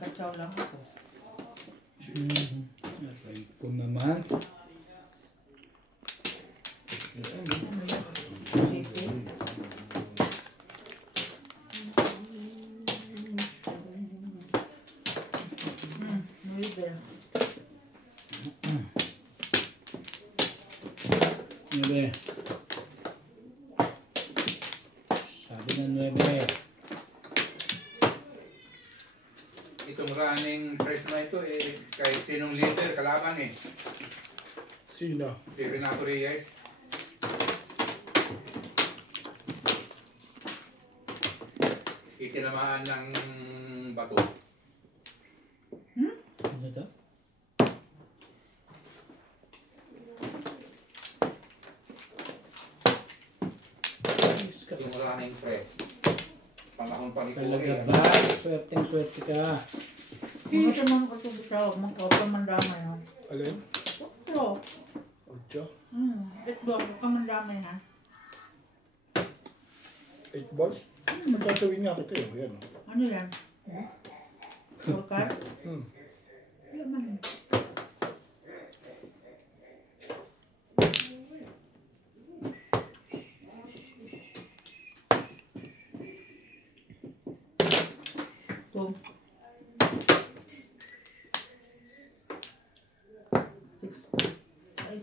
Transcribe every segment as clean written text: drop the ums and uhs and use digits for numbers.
Nagkatsaw lang ako. Aray ko naman. Nuebe. Sabi ng nuebe. Itong running press na ito eh, kahit sinong leader, kalaban eh. Sino? Si Renato Reyes. Itinamaan ng bato. Ano ito? Yung running press. Panahon pa ni Talaga Korea. ba? Swerte ka. Hindi ka naman katubitaw. Magkauto man damay ha. Alin? Ito. 8? Ito. Huwag ka man damay ha. 8 balls? Magkatawin nga kita yun. Yan. Ano yan? Scorecard? Wala man. Ito. 6. Ay.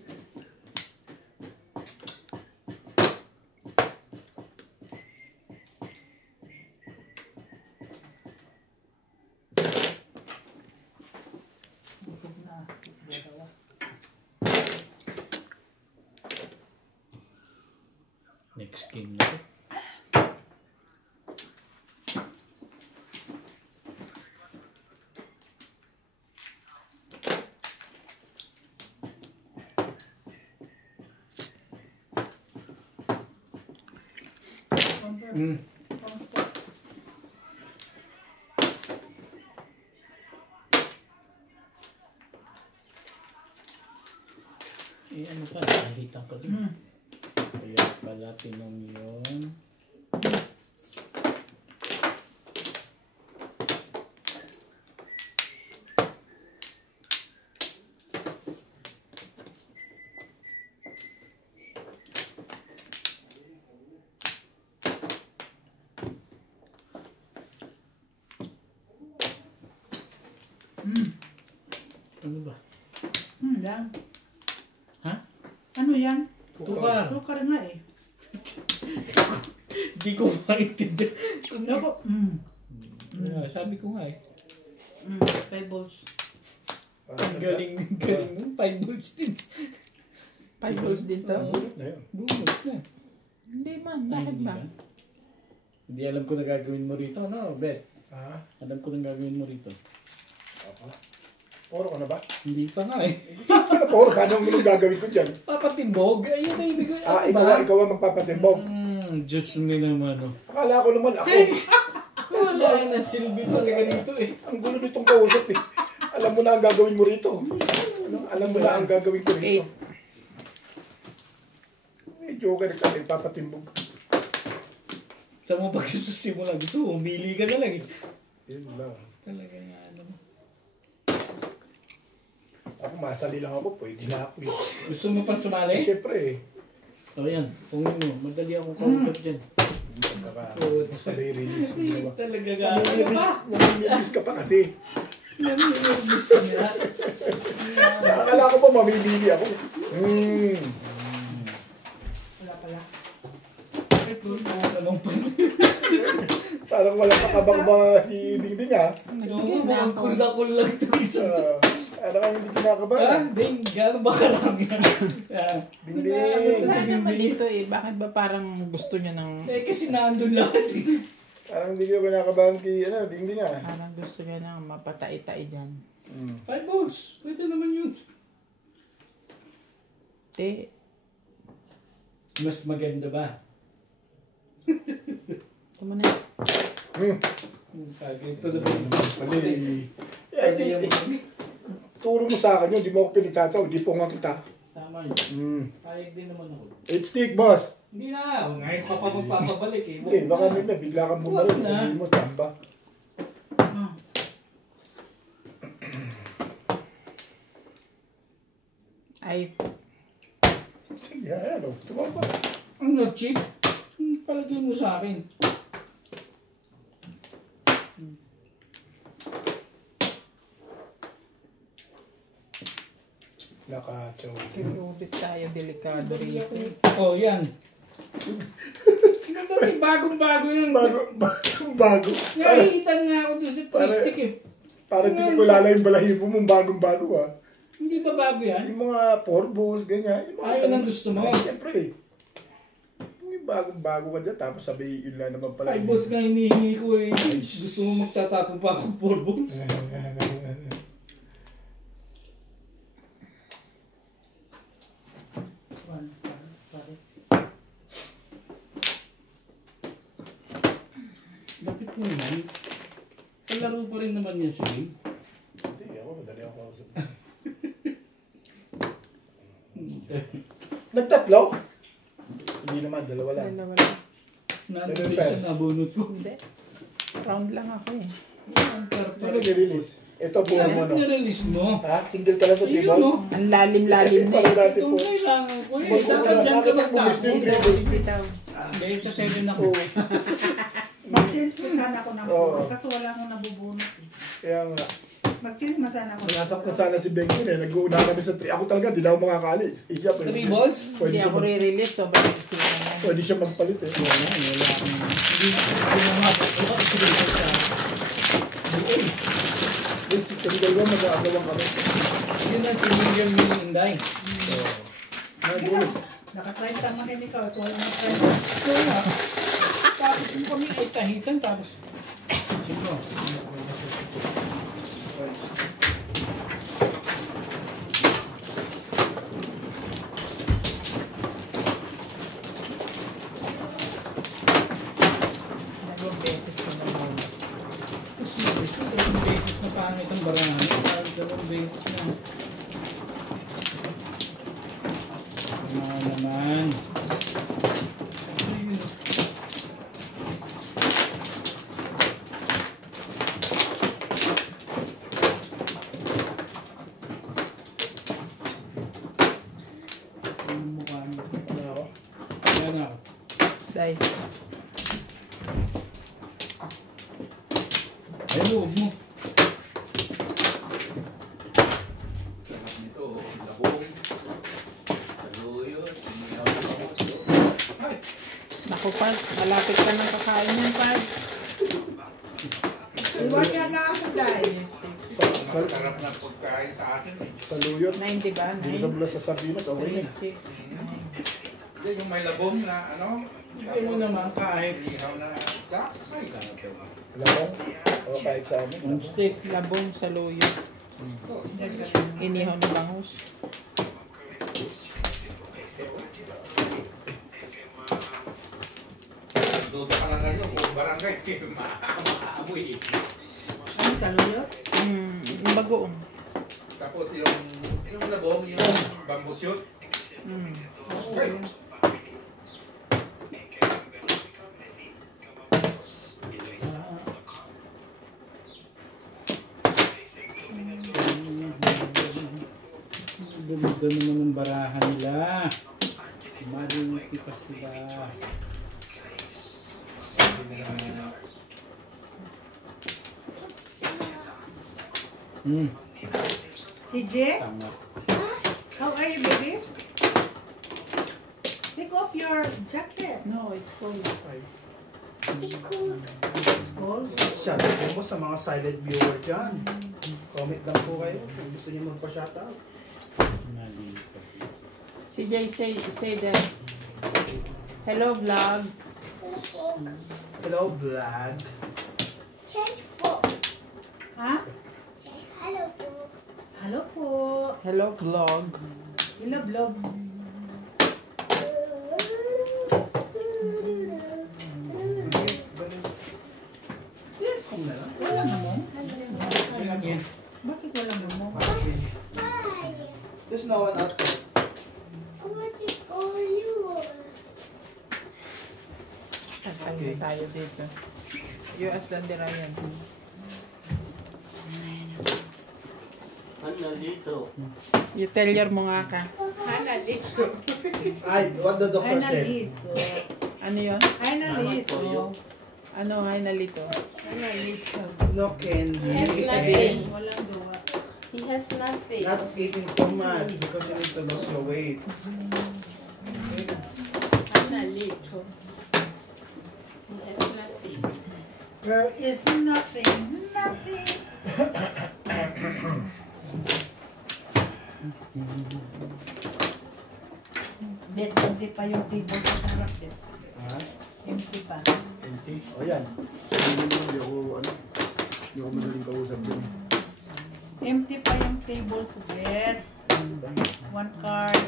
Next game na ito. Eh ano pa? Nakita ko din. Kaya pala tinong yun. Ano ba? Yan. Ha? Ano yan? Tukar. Sukar nga eh. Di ko maintindihan. Ako, Sabi ko nga eh. 5 balls. Ang galing mo. 5 balls din. 5 balls din to? Bulot na yun. Bunot na. Hindi man, bakit ba? Hindi alam ko na gagawin mo rito. No, Bet. Ha? Alam ko na gagawin mo rito. Poro ka na ba? Hindi pa nga eh. Poro ka, anong gagawin ko dyan? Papatimbog? Ayun na ibig ko. Ikaw ang magpapatimbog. Diyos me naman oh. Akala ko naman ako. Wala na silbi talaga dito eh. Ang gulo nitong kausap eh. Alam mo na ang gagawin mo rito. Alam mo na ang gagawin ko rito. May joker ka, papatimbog. Sa mo pagsisimula gusto, umili ka na lang eh. Yun lang. Talaga nga ano. Ako masali lang ako, pwede na ako eh. Gusto mo pa sumali? Siyempre eh. O yan, tungin mo. Madali akong kausap dyan. Sa re-release mo naman. Talaga ga. Mamimilis ka pa kasi. Namimilis na. Akala ko pa mamimili ako. Wala pala. Anong pa? Parang wala pa kabang ba si Bingbing ha? Oo, mga kul lang ito. Ano kang hindi kinakabahan? Bing, gano'n ba karami yan? Bingbing! Wala naman dito eh. Bakit ba parang gusto niya ng... Eh, kasi nandun lahat eh. Parang hindi ko kinakabahan kay Bingbing ha? Parang gusto niya ng mapatay-tay dyan. 5 balls. Pwede naman yun. Mas maganda ba? Ito mo na. Ito na ba? Mali. Turo mo sa akin yun, di mo ako pinitsatsaw, di po nga kita. Tama yun. Payag din naman ako. 8 stick, boss! Hindi na. Ngayon ka pa magpapabalik eh. Hindi, baka nila, bigla kang bumaril, sabihin mo, tamba. Ay, Yan, oh. Tumama. Ano, chip? Palagay mo sa akin. Naka-choke. tinubit tayo. Delikado rito. Oh, yan. Dati bagong-bago yan. Bago. Nakikita nga ako doon sa plastic eh. Parang di ko kilala yung balahibo mong bagong-bago ah. Hindi ba bago yan? Yung mga porbles, ganyan. Yung mga Ayun ang gusto mo. Siyempre. Yung bagong-bago ka dyan, tapos sabi yun lang naman pala. Ay, boss nga hinihingi ko eh. Gusto mo magtatapon pa ako for balls? Lapit mo naman. Kalaro pa rin naman yan si Will. Hindi, ako madali ako kausap. Nagtatlo? Hindi naman, dalawa lang. Dalawa lang. Nandun siya nabunot ko. Hindi. Round lang ako eh. Ano nirelease? Ito po mo, Bakit no? nirelease mo? Ha? Single ka lang sa Ayun, 3 balls? no? Ang lalim-lalim na Ito eh. natin Itong po. kailangan ko eh. Ba't Dapat dyan ka dapat bumis na yung magtapon. 3 balls? Bitaw. Dahil sa 7 ako. Oo. Mag-change pa sana ako ng Oo. bubo. Kasi wala akong nabubunot. Kaya nga. Mag-change na sana ako. Nasap na sana si Bengi eh. Nag-uuna kami sa 3. Ako talaga, di na ako makakaalis. Siya, 3 balls? Pwede Hindi siya, ako re-release. Sobrang eksena na. pwede siya magpalit eh. Wala akong... Hindi na mabot. Yes, kami dalawa mag-aagawan kami. Yun ang si William Inday. Naka-try ka makinig ka. At wala na-try. So nga. Tapos yung kami ay tahitan tapos... Sino? Dalawang beses ko na muna. Posible ito. 2 beses na pangit ang barangan. 2 beses na. Ano naman. Ayun. Ano mukha niyo? Ano ako? Yan ako. Day. Ay, loob mo. Sarap nito, oh. Labong. Saluyot. Sinilaw na kamuso. Ay! Naku, Pag. Malapit ka ng kakain yan, Pag. Iwan niya na ako dahil. Yes, yes. Masarap na pagkain sa akin eh. Sa luyot. 9, diba? Hindi sa mula sa sardinas, okay na. 3, 6, 9. Hindi, yung may labong na ano. Hindi mo naman kahit Inihaw na isda. Ay, Alam mo? O, kahit sa amin. on stick. Labong sa luyo. Inihaw na bangus. Duda ka lang ngayon kung barangay. Maamoy eh. Ano saluyot? Yung bagoong. Tapos yung labong, yung bamboo shoot. Ay! Ganda naman ng barahan nila. Malinti pa sila. CJ? Tama. How are you, baby? Take off your jacket. No, it's cold. It's cold. Shoutout mo sa mga silent viewer dyan. Comment lang po kayo kung gusto niyo magpa-shoutout. Malinti. CJ, say that. Hello, vlog. Hello, vlog. Ha? Hello po. Hello, vlog. Hello, vlog. Yes, kung na lang. Wala namang. Yan. Bakit wala namang? There's no one outside. Tatay na tayo dito. US Dandelion. Lito. You tell your mga ka. Ay, what the doctor Ay, said? nalito. Ano yun? Ay, nalito. Ano ay nalito? Ay, nalito. No candy. Has nothing. Walang gawa. He has nothing. Not eating too much because you need to lose your weight. Analito. He has nothing. There is nothing. Nothing. Bet, empty pa yung table sa harap. Bet. Ha? Empty pa. Empty? O yan. Hindi ako madaling kausap yun. Empty pa yung table ko, Bet. One card.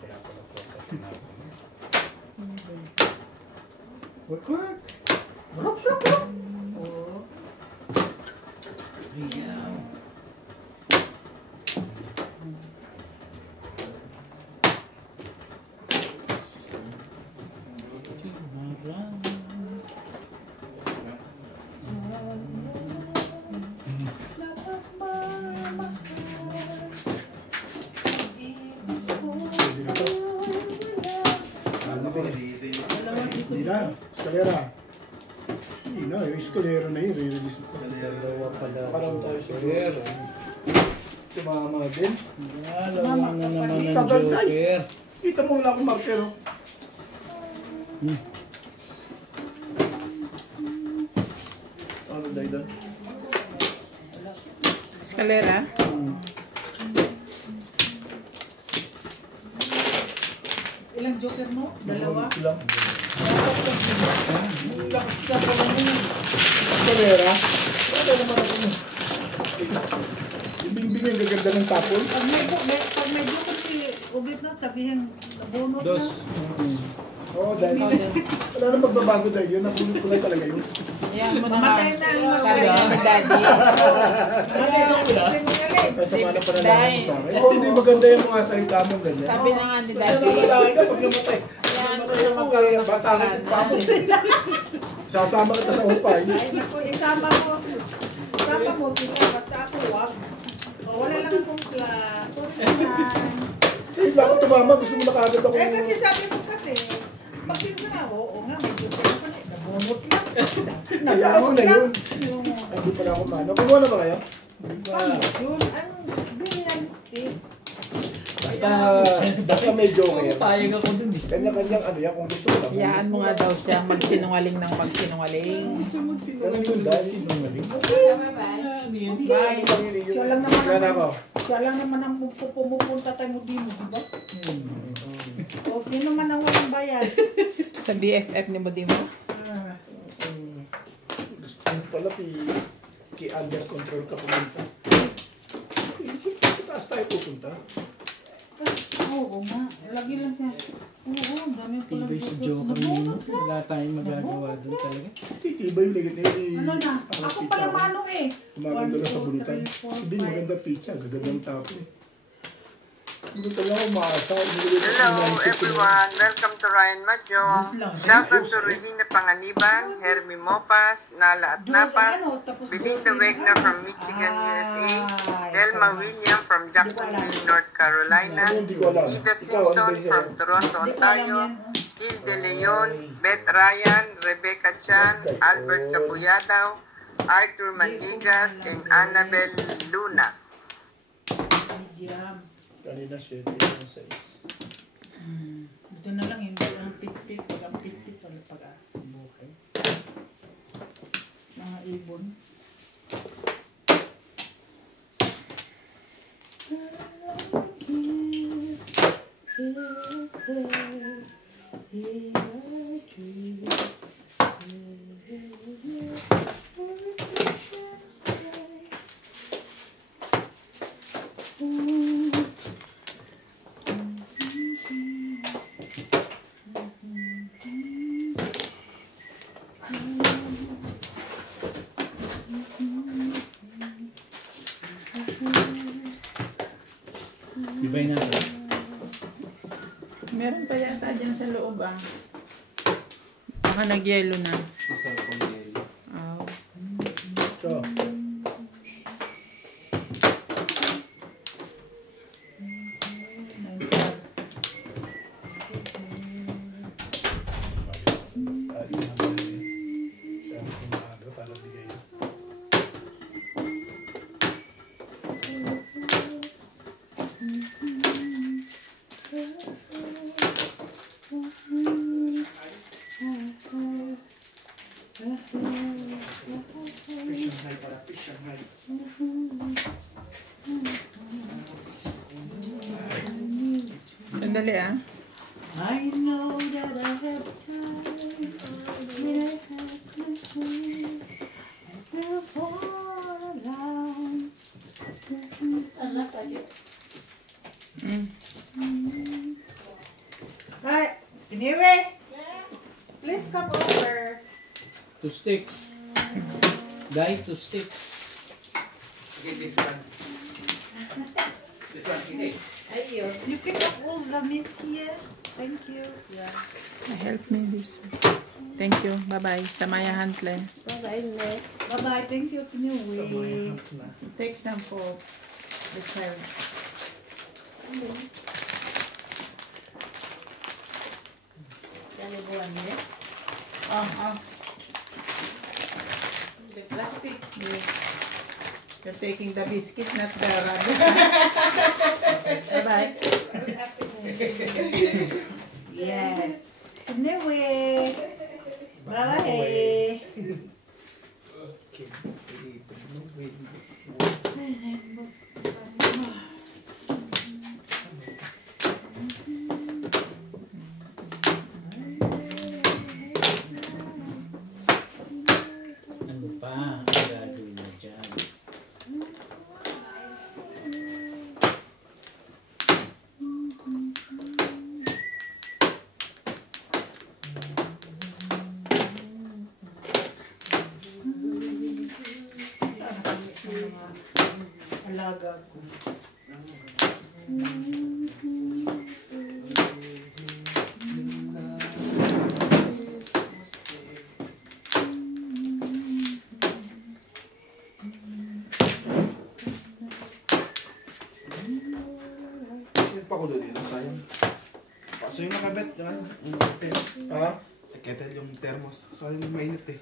Kaya pala Work, work. Oh. Ayaw. Hindi na. Eskalera. Hindi na. Yung eskalera na yun. Re-release na. Parang tayo sa Joker. Sumama din. Alam na naman ng Tagal na. Joker. Kita mo wala akong marker. Oh. Ano dahil doon? Eskalera? Ilang joker mo? Dalawa? Ilang? Lakas ka pala niya. Eskalera? Wala naman ako. Yung bingbing yung gaganda ng tapon. Pag may joker si Ubit na, sabihin, nabunot na. Dos. Oo, dahil wala nang magbabago dahil yun. Napunod ko lang talaga yun. Yan mo Mamatay na ang Kaya ni Daddy. Kasi magaling. Ay, sama na pala naman mo sa akin. Oo, hindi maganda yung mga salita mo ganyan. Sabi na nga ni Kaya Daddy. naman ka pag namatay. Yan, Namatay wala ako magkaroon kaya ng batangin kasalanan. pa mo. Sasama kita sa upay. Ay, naku, isama mo. Isama mo sila, basta ako wag. O, wala lang akong class. Sorry naman. Eh, bakit tumama? Gusto mo na kagad ako. Eh, kasi sabi mo kasi, pagpinsa na, oo nga, may joker ka na. Nabunot lang. Hayaan mo na yun. Yung, Ay, hindi pala ako mano. Kumuha na ba kayo? ano, yun, ang being realistic. Basta may joker. Payag ako dun eh. Kanya-kanyang ano yan, kung gusto mo lang. Hayaan mo nga daw siya magsinungaling ng magsinungaling. Ganun yun dahil. Bye. Siya lang naman Yan ako. Siya lang naman ang pumupunta tayo mo din mo, di ba? O, sino man ang walang bayad? Sa BFF ni Modimo. Ah, Gusto mo pala ki-under control ka pumunta. Sa taas tayo pupunta. oo nga, lagi lang siya. Oo, ang dami pala. Tibay si Joker nino. Wala tayong magagawa doon talaga. Titibay yung ligit niya. Ano na? Ako pala manong eh. Tumaganda lang sa bulitan. Hindi maganda pizza. Gagandang tapo eh. Hindi talaga umaasa. Hello everyone, welcome to Ryan Madjo. Shoutout to Regina Panganiban, Hermie Mopas, Nala at Napas, Belinda Wegner from Michigan, USA, Delma William from Jacksonville, North Carolina, Ida Simpson from Toronto, Ontario, Il De Leon, Beth Ryan, Rebecca Chan, Albert Cabuyadaw, Arthur Mandigas, and Annabel Luna. Medium. Kanina 7 yung 6. Dito na lang, hindi lang pit-pit. Pag ang pit-pit, pala pag-asa sa buhay. Mga ibon. Ibay natin. Meron pa yata dyan sa loob ah. Baka nag-yelo na. Oh. So, Shanghai pala. Fish Shanghai. Sandali ah. I know that I have time when I have control. Never fall down. Right. Anyway, please come over. 2 sticks. Guy, 2 sticks. Okay, this one. This one, okay. You pick up all the meat here. Thank you. Yeah. Help me this. Thank you. Bye-bye. Samaya Hantle. Bye-bye. Thank you. Anyway. Take some for the child. The plastic. You're taking the biscuit, not the rubber. Bye-bye. Yes. Anyway. Bye-bye. Ano pa ang gagawin na dyan? Alaga ko. Yung pakulo dito, sayang. Paso yung nakabet, yung ano, yung kettle. Ha? Kettle yung thermos. Sayang yung mainit eh.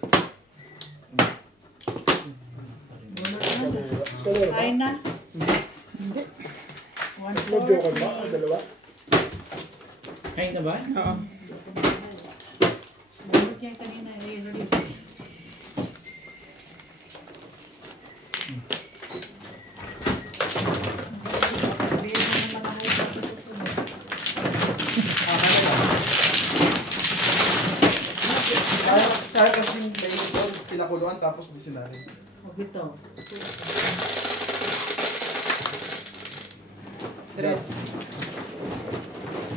Skalera ba? Ay na. Hindi. May joker ba? Ang dalawa? Kain na ba? Oo. Balik yan kanina. Sayang kasi yung pinakuluan tapos di sinari. Ito. Tres.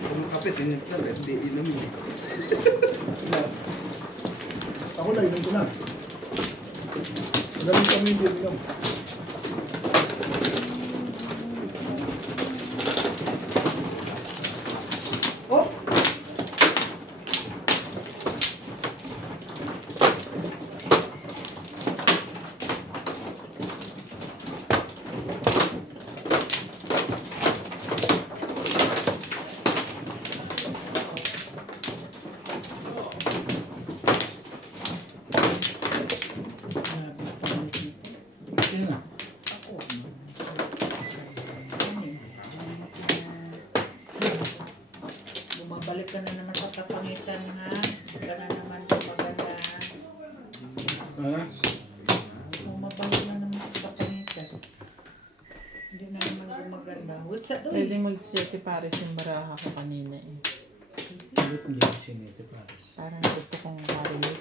Kung kapit, yun yung hindi inamin. Ako na, inom ko na. Magaling kami hindi inom. Oh! Sino na? Bumabalik ka na naman sa kapangitan ha. Ka na naman maganda. Ha? Bumabalik na naman sa kapangitan. Hindi na naman gumaganda. What's that doing? Pwede mag-7 pares yung baraha ko kanina eh. Ba't hindi ko sinete pares? Parang gusto kong pares.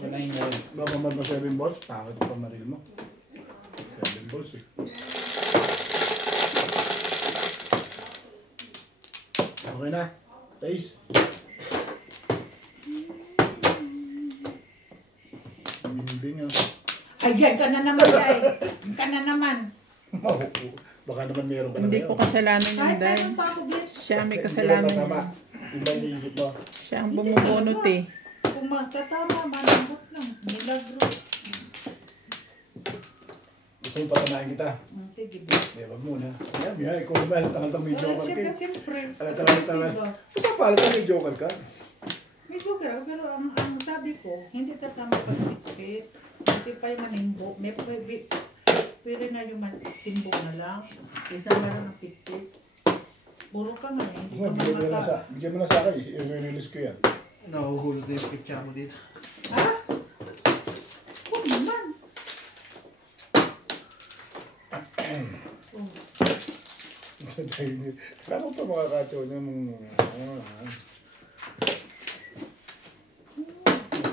Wala yung rin. Babamad mo 7 balls, takot pa maril mo. 7 balls eh. Okay na. Taste. Bimbing ah. Ayan ka na naman, Day. Ka na naman. Baka naman meron ka na Hindi ko kasalanan yung Kahit dahil. meron pa ako, Bit. Siya may Hindi kasalanan. ka tama. Iba yung iisip mo. Siya ang bumubunot eh. Kung magtatama, malambot lang. Milagro. Gusto mo patanahin kita? Sige, Bit. Eh, wag muna. Yan, yan. Ikaw naman, halatang may joker ka eh. Siyempre. Halatang. Ito pa, halatang may joker ka. May joker ako, pero ang sabi ko, hindi tatama pag-pitpit. Hindi pa yung manimbo. May pwede na yung timbo na lang. Kaysa meron ng pitpit. Puro ka nga eh. Hindi ka mamata. Bigyan mo na sa akin, i-release ko yan. Nahuhulog na yung picture mo dito. Ha? Huwag mo. Parang pa mga kacho niya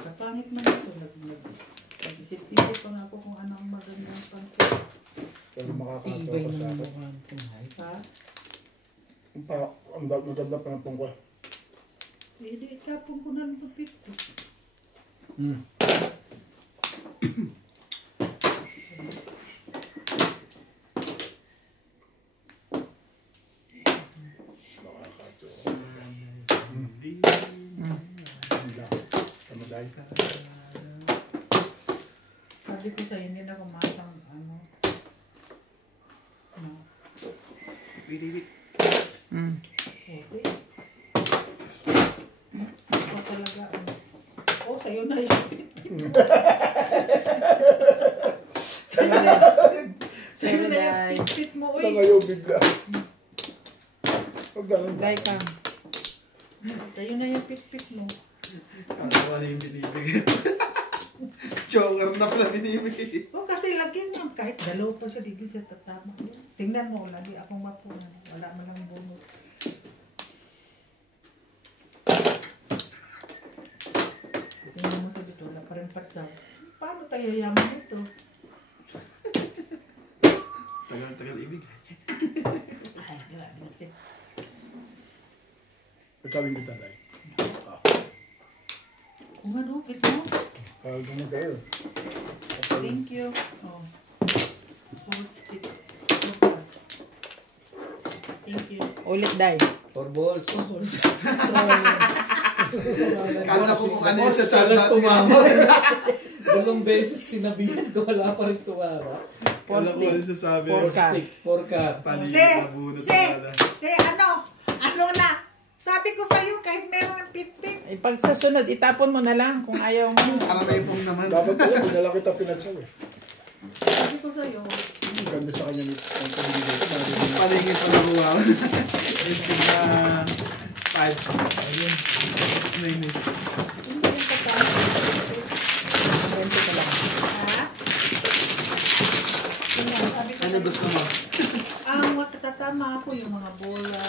Kapangit man ito. Nag-isip-isip pa nga ako kung ano ang magandang pangkit. Pero makakato Tibay ko sa ng akin. mukha ng hay. Ha? Ang maganda pa ng pungkol. Hindi, itapon ko na lang ito pito. Sabi ko sa'yo, hindi na kumasang ano. Ano? Wait. Okay. Ako talaga, ano. Oh, sa'yo na yun. Sa'yo na yung pit mo, uy. Nangayaw bigla. Pag ganun. Day ka. Sa'yo na yung pit mo. Ang wala yung binibigay. Joker na pala binibigay. Oh, kasi lagi mo, kahit dalaw pa siya, digil siya tatama. Tingnan mo, lagi akong mapunan. Wala mo lang bunot. Tingnan mo sa dito, wala pa rin patsaw. Paano tayo yaman ito? Tagal ibigay. Ay, wala, binatits. Pagkawin kita, Day. Kung ano, ito. Ganun kayo. Thank you. Oh. Forward stick. Thank you. Ulit, Day. 4 balls. Kala ko kung ano yung Salat sasabi natin. tumama. Dalawang beses sinabihan ko, wala pa rin tumama. Kala ko ano yung sasabi. 4 ka. 4 ka. Ano na? Sabi ko sa'yo, kahit meron ng pit-pit. Pag sa sunod, itapon mo na lang kung ayaw mo. Para may pong naman. Dapat pala, hindi na lang kita pinatsaw eh. Sabi ko sa'yo. Ang ganda sa kanya ang pamilya ko. Palingin pa nakuha ko. It's na 5. Ayun. Tapos na yun eh. Hindi yung tatama. Ganito ka lang. Ha? Tingnan, sabi ko Ano sa'yo. gusto mo? Ang matatatama ako yung mga bola.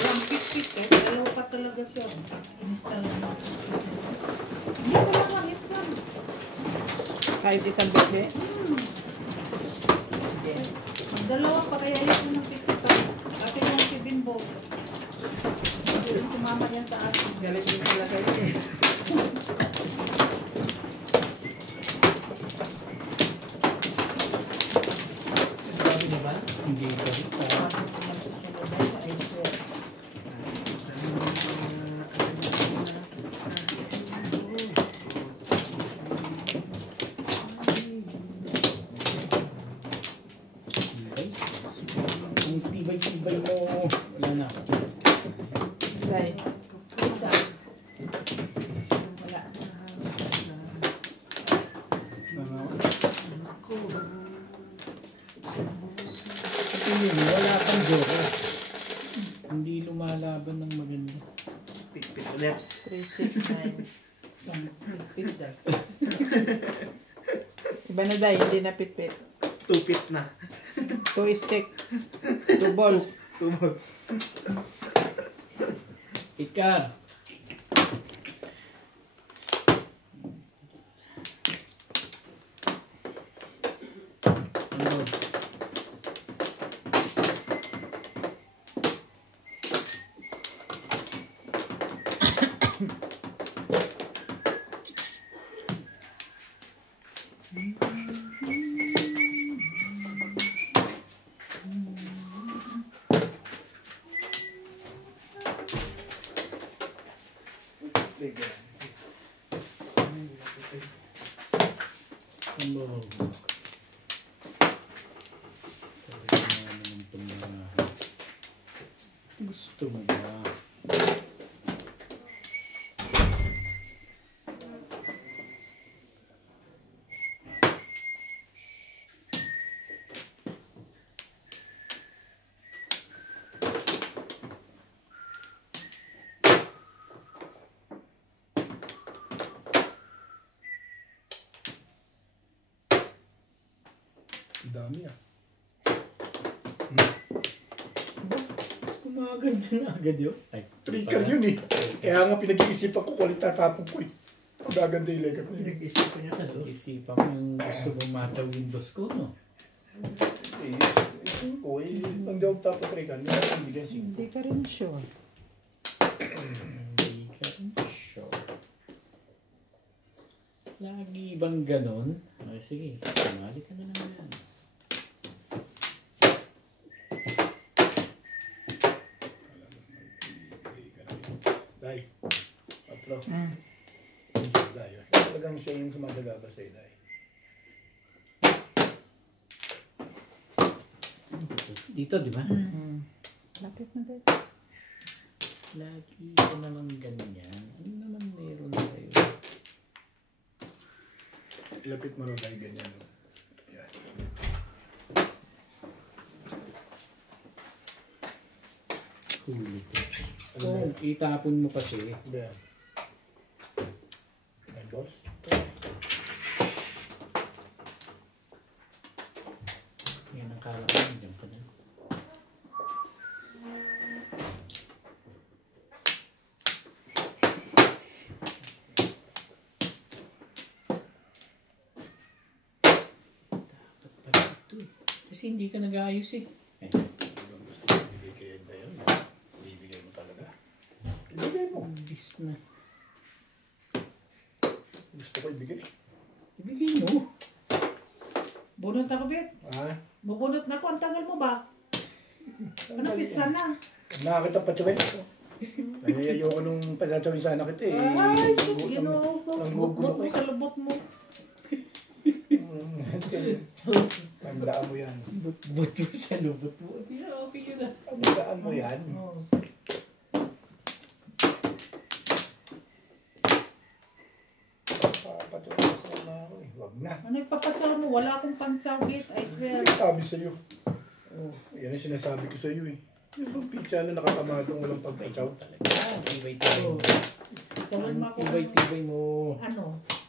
Walang pit-pit eh. Dalawa pa talaga siya. Install mo. Hindi ko lang makit yan. Kahit isang bebe. Dalawa pa kaya yun ng pit-pit pa. Ate yung si Bimbo. Hindi rin sumama yan sa atin. Galit din talaga yun eh. Sabi naman, hindi ka rin. Sabi ko lang sa sunod ay I swear. Guys, ang tibay-tibay mo. Wala na. Day. Pizza. Wala. Ito yun, wala pang joro. Hindi lumalaban ng maganda. Pit-pit ulit. 369. Yung pit-pit dahil. Iba na, Day. Hindi na pit-pit. 2 pit na. 2 stick. 2 balls. 2 months. Ikar. Ano? Ano? Talaga naman itong mga gusto mo ba? Ang dami ah. Kumaganda na agad yun. Ay, Trigger yun eh. Kaya nga pinag-iisipan ko kung tatapon ko eh. Magaganda yung legat mo yun. Pinag-isipan niya ka. Isipan mo yung gusto mong matcha Windows ko, no? Eh, 5 eh. Ang daw tapos trigger, hindi na bigyan 5. Hindi ka rin sure. Hindi ka sure. Lagi bang ganon? Ay, sige. Sumali ka na lang yan. Day. Patro. Day. Talagang siya yung sumadagaba sa Day. Dito, di ba? Lapit na din. Lagi ko naman ganyan. Ano naman meron sa'yo? Ilapit mo rin tayo ganyan. No? Yan. Huli ko. Ano Oh, ba? itapon mo kasi. Ano yan? Ay, boss? Yan ang kala ko. Diyan pa na. Dapat pala ito eh. Kasi hindi ka nag-aayos eh. Ang gusto ko ibigay kay Enda yun. Ibibigay mo talaga. Ibigay mo. Umbis na. Gusto ko ibigay. Ibigay mo. Bunot ako, Bet. Ah? Bubunot na ako. Ang tagal mo ba? Ano, pizza na. Nakakita pa tsawin. Ay, ayoko nung patatawin sana kita eh. Ay, Nanggugulo ginoo ko. nanggugulo Bukbok ko mo eh. sa lubot mo. Tandaan mo yan. But yung sa lubot mo. Hindi na okay yun ah. Tandaan mo yan. Oh. Papatawin sa na ako eh. Wag na. Ano ipapatsaw mo? Wala akong pantsaw, Bet. I swear. Sabi sa'yo. Oh, yan ang sinasabi ko sa'yo eh. Yung pizza na nakatamadong walang pagpatsaw. Talaga. Tibay-tibay mo. Tsawin mo ako. Tibay-tibay mo. Ano?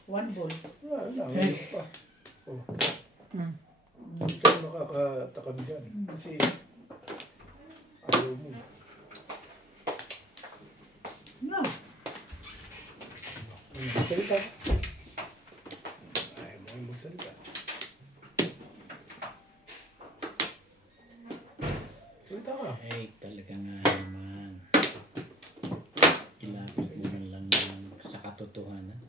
1 ball. Wala, ngayon pa. Oh. Hindi ka makakatakam dyan. Kasi ayaw mo. No. Magsalita. Ayaw mo yung magsalita. Salita ka. Ay, talaga nga naman. Ilapit mo man lang sa katotohanan.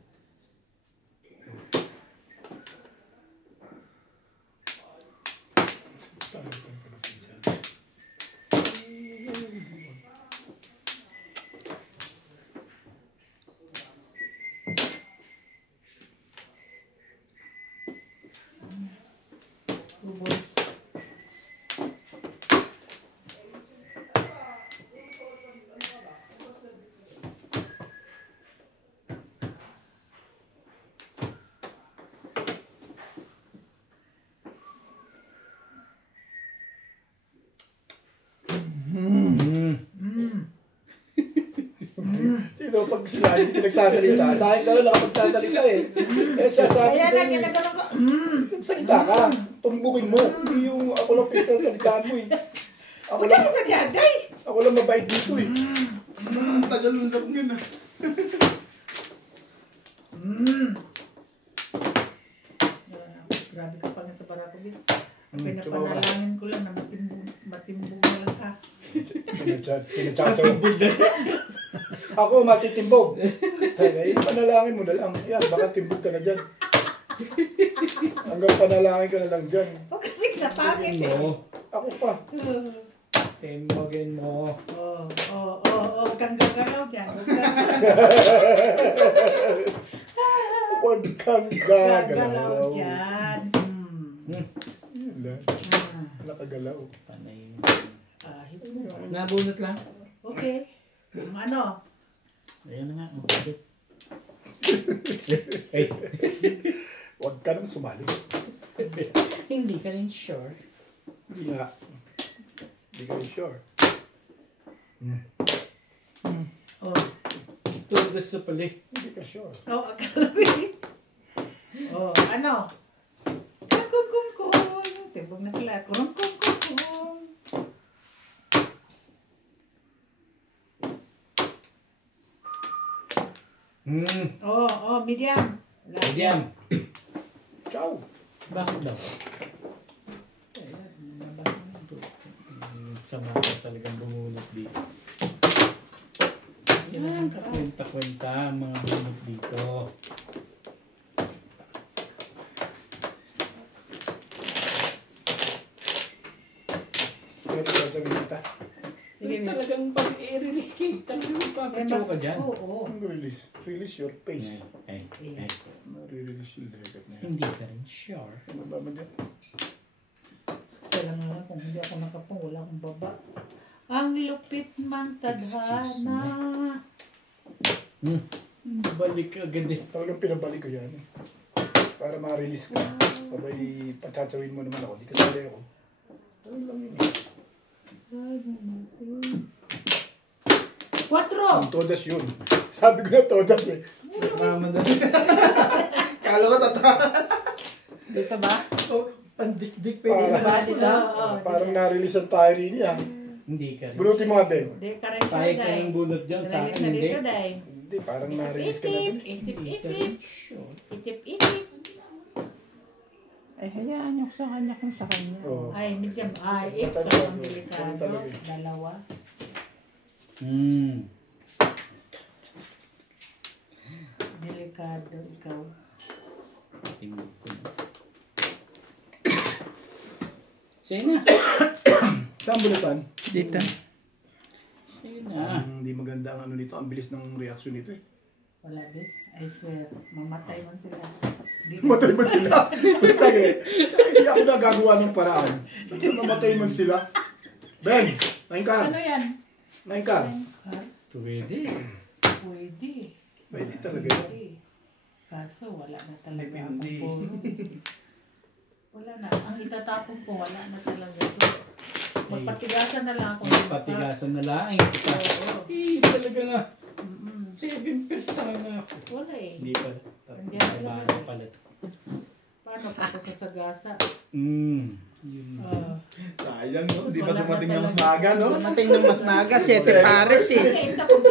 Tino, pag sila hindi ka nagsasalita, sa akin ka lang nakapagsasalita eh. Eh, sasabi Kaya sa'yo na, eh. ginaganon ko. Nagsalita ka. Tumbukin mo. Hindi yung ako lang pinsasalitaan mo eh. Ako lang, Sa diyan, guys! ako lang mabait dito eh. Ang tagal ng love yun ah. Grabe ka pa nga sa Barako, Bet. Sumama. Pinapanalangin ko lang na matimbong na lang ka. Pinachatsaw. Ako matitimbog. Ay, panalangin mo na lang. Yan, baka timbog ka na dyan. Hanggang panalangin ka na lang dyan. O kasi sa pangit eh. mo. Ako pa. Timbogin mo. Huwag kang gagalaw dyan. Huwag kang Gagalaw gagalaw. dyan. Yun lang. Nakagalaw. Panay mo. Hit mo. Nabunot lang. Okay. Ano? Ayan na nga. Okay. Ay, Huwag ka nang sumali. hindi ka rin sure. Hindi nga. Hindi ka rin sure. Oh. Tugas sa pali. Hindi ka sure. Akala ko eh. Ano? Kung. Tibog na sila. Kung. Medium. Medium. Ciao. Bakit daw? Sama ka talagang bumunot dito. Yan, kakwenta-kwenta ang mga bunot dito. Kaya tatagin kita. Sige, talagang pag i-release ka, talagang magpapachow ka dyan. Oo. Ang release. Release your face. Ay. Nare-release yung dagat na yan. Hindi ka rin sure. Ano ba dyan? Kaya nga kung hindi ako nakapong, wala akong baba. Ang lupit man tadhana. Balik agad eh. Talagang pinabalik ko yan. Para ma-release ka. Sabay patsachawin mo naman ako. Di ka sali ako. Ano lang yun eh. 4. Ang todas yun. Sabi ko na todas eh. Mama na. Kala ko tatawa. Dito ba? Pandikdik Parang- pa Ba dito? Parang na-release ang tayo rin yan. Hindi ka rin. Bunutin mo nga, Ben. Hindi ka rin Pahig ka ng bunot dyan. Sa akin hindi. Hindi, parang na-release ka na dun. Hindi ka rin sure. Itip. Ay, hayaan niyo sa kanya kung sa kanya. Oo. Ay, medium. Ay, ito Talaga, ang ganun delikado. talaga eh. Dalawa. Delikado ikaw. Tingnan ko na. Sige na. Saan bulatan? Dito. Sige na. Hindi maganda ang ano nito. Ang bilis ng reaction nito eh. Wala din. I swear, mamatay man sila. Mamatay man sila. Matay eh. Hindi ako nagagawa ng paraan. Mamatay man sila. Ben, nain ka. Ano yan? Nain ka. Pwede. Pwede. Pwede talaga. Pwede. Kaso wala na talaga akong puro. Wala na. Ang itatapon ko, wala na talaga ito. Magpatigasan na lang ako. Patigasan na lang. Oo. Talaga na. 7 percent na ako. Wala eh. Hindi pa. Hindi ako Bago pala. Paano pa ako sasagasa? Yun. Sayang, no? Di pa dumating ng mas maaga, no? Dumating ng mas maaga, 7 pares eh. Kasi ito kung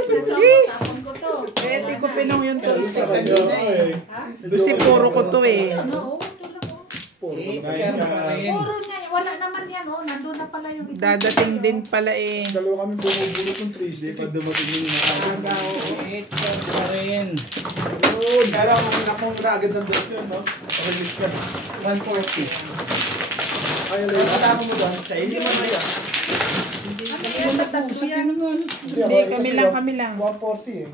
tapon ko to. Eh, di ko pinong yung toast eh kanina eh. Ha? Kasi puro ko to eh. Ano? Ito lang oh. Puro Eh, ka kaya pa rin. Puro niya. Wala naman yan oh. Nandun na pala yung isa. Dadating din pala eh. Dalawa kami bumubulot ng trees. Di pa dumating yung Aga, ito pa rin. Yun, kaya ako napunta agad ng dust yun, no? Release ka. 140. Ay, Wala mo mo doon, sa hindi man yan. Hindi, kami lang. 140 eh.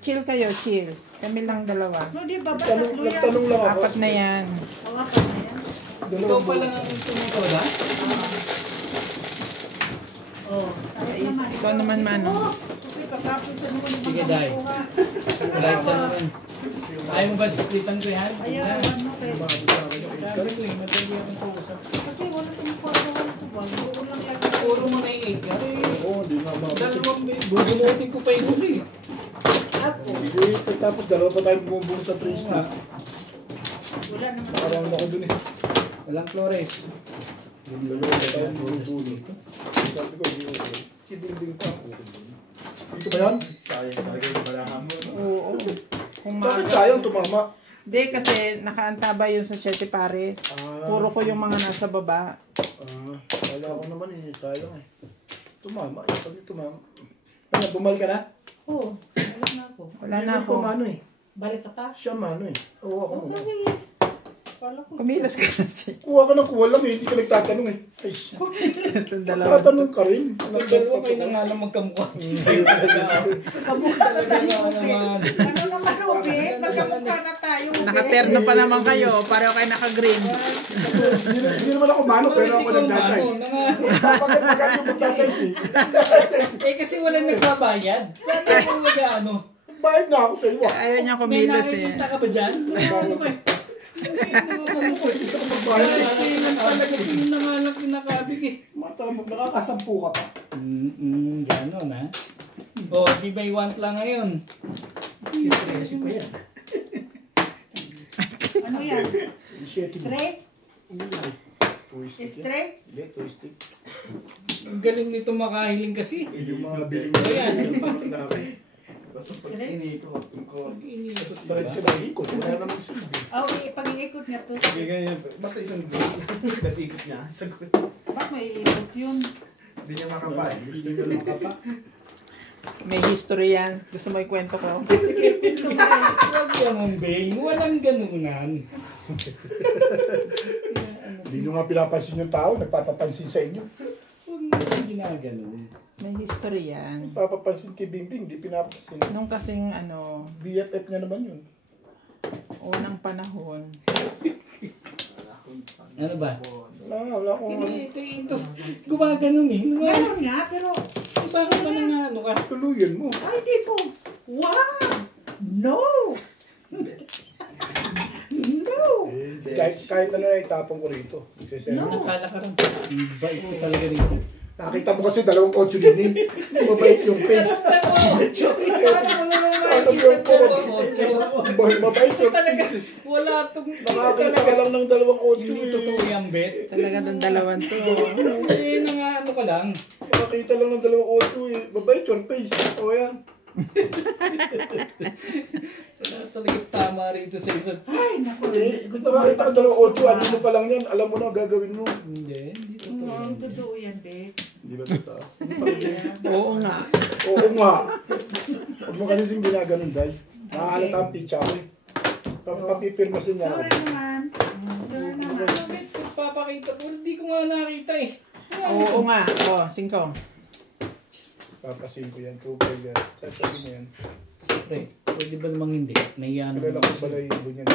Chill kayo, chill. Kami lang dalawa. No, di ba? Tatlo yan. Nagtanong lang ako. 4 na yan. Oo, apat na yan. Ikaw pala ang tumutula? Oh, kahit naman. Ikaw naman, Mano. Oh, okay, kakapit sa naman. Sige, Day. Right sa naman. Ayaw mo ba splitan ko yan? Ayaw, ano kayo. Sabi ko eh, matindi akong kausap. Kasi wala kong pagkawan ko ba? Puro lang lagi. Puro mo na yung 8 ka. Oo, hindi nga mabot. Dalawang bubunutin ko pa yung huli. Ako. Hindi, tapos dalawa pa tayo bumubulot sa trees na. Wala naman. Parang ako dun eh. Walang Flores. Yung dalawa pa tayo bumubulot. Sabi ko, hindi ako. Kibilding pa ako. Dito ba yan? Sayang talaga yung balahan mo, no? Oo. Kung Bakit maaga. sayang tumama? Hindi, kasi nakaantaba yun sa 7 pares. Puro ko yung mga nasa baba. Wala ako naman eh. Sayang eh. Tumama. Pag tumama. Ano, bumalik ka na? Oo, wala na ako. Wala na Hindi ako. ko mano eh. Balik ka pa? Siya mano eh. Oo, ako muna. Okay. Kala ko. Kumilos ka kasi. Kuha ka ng kuha lang eh. Hindi ka nagtatanong eh. Ay, Itong dalawa. nagtatanong ka rin. Yung dalawa kayo na nga lang magkamukha. Kamukha na tayo, Ubi. naman. Ano naman, Ubi? Magkamukha na tayo, Ubi. Nakaterno pa naman kayo. Pareho kayo naka-green. Hindi naman ako mano, pero ako nagtatay. Bakit magkano magtatay eh? Eh kasi wala nagbabayad. Paano ako mag-ano? Bayad na ako sa iyo. Ayaw niya May kumilos eh. nakikita ka ba dyan? Ano ba? Gusto ko magbayad eh. Kailan talaga pinanganak yung nakabig eh. Mata mo, nakakasampu ka pa. Gano'n ha? O, di ba want lang ngayon? Kasi pa yan. Ano yan? Initiative. Straight? Twisted yan. Straight? Hindi, twisted. Ang galing nito makahiling kasi. Yung mga biling O yan. Tapos pag iniikot. Balik sa ikot, wala namang silbi. Oh, pag-iikot nga to. Sige, ganyan. Basta isang goal. Tapos ikot niya. Sagot. Bakit may iikot yun? Hindi niya makapain. Gusto nyo lang kapa. May history yan. Gusto mo ikwento ko? Huwag yan, Beng. Walang ganunan. Hindi nyo nga pinapansin yung tao, nagpapapansin sa inyo. Huwag mo yung ginaganon. May history yan. Nagpapapansin kay Bingbing, hindi pinapansin. Nung kasing ano, BFF niya naman yun. unang panahon. Ano ba? Wala akong ano. Ito, gumaganon eh. Meron nga, pero Bakit ba nang ano ka? Tuluyan mo. ay dito. Wow! No! No! Kahit ano na itapon ko rito. No. Nakala ka rin. Bait ko talaga rito. Nakita mo kasi 2 8 din eh. Mabait yung face. Mabait yung Talaga, wala tong... Nakakita ka lang ng 2 8 Hindi totoo eh. yan, Bet. Talaga ng dalawan to. Hindi na nga ano ka lang. Nakakita lang ng 2 8 eh. Mabait yung face. O yan. Wala talaga tama rito sa isa't... Ay, naku. Kung nakakita ka 2 8, ano mo pa lang yan. Alam mo na gagawin mo. Hindi totoo. Ang totoo yan, babe. Hindi ba totoo? Oo nga. Oo nga. Huwag mo kasing ginaganon, Day. Nakakalata ang pizza ko eh. Papipirmasin niya ako. Sorry naman. Sorry naman. Bet, papakita ko. Hindi ko nga nakita eh. Oo nga. Oh, 5. Papasin ko yan. 2 5 yan. Sasabihin mo yan. Pre, pwede ba namang hindi? Naiyan Kilala ko pala yung ibo niyan.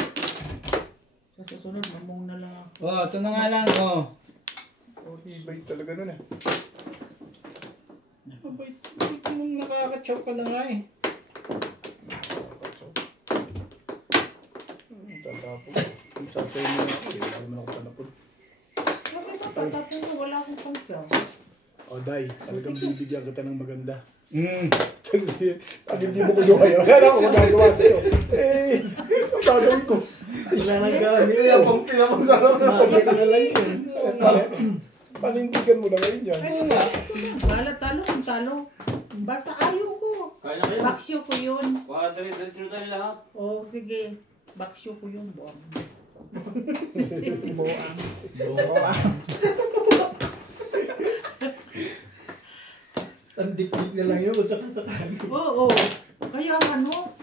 Sa susunod, mamong na lang ako. Oh, ito na nga lang. Oh. Oh, ibay talaga nun eh. Mabait mong nakaka-choke ka na nga eh. Tatapos. Tatapos mo na ako eh. Wala naman ako tanapon. Sabi ko, tatapos ko, wala akong pangkyaw. O, Day. Talagang bibigyan kita ng maganda. Hmm. Pag hindi mo kunuha yun, wala na ako magagawa sa'yo. Eh, ang gagawin ko. Wala nang gamit. Pinapang-sarap na. Bakit na lang yun? Panindigan mo na ngayon yan. Ay, wala talo kung talo. Basta ayaw ko. Kaya na kayo. Baksyo ko yun. Wala diretso tayo lahat. Oh, sige. Baksyo ko yun, buwang. Buang. Ang dikdik na lang yun. Oo. Kaya ano,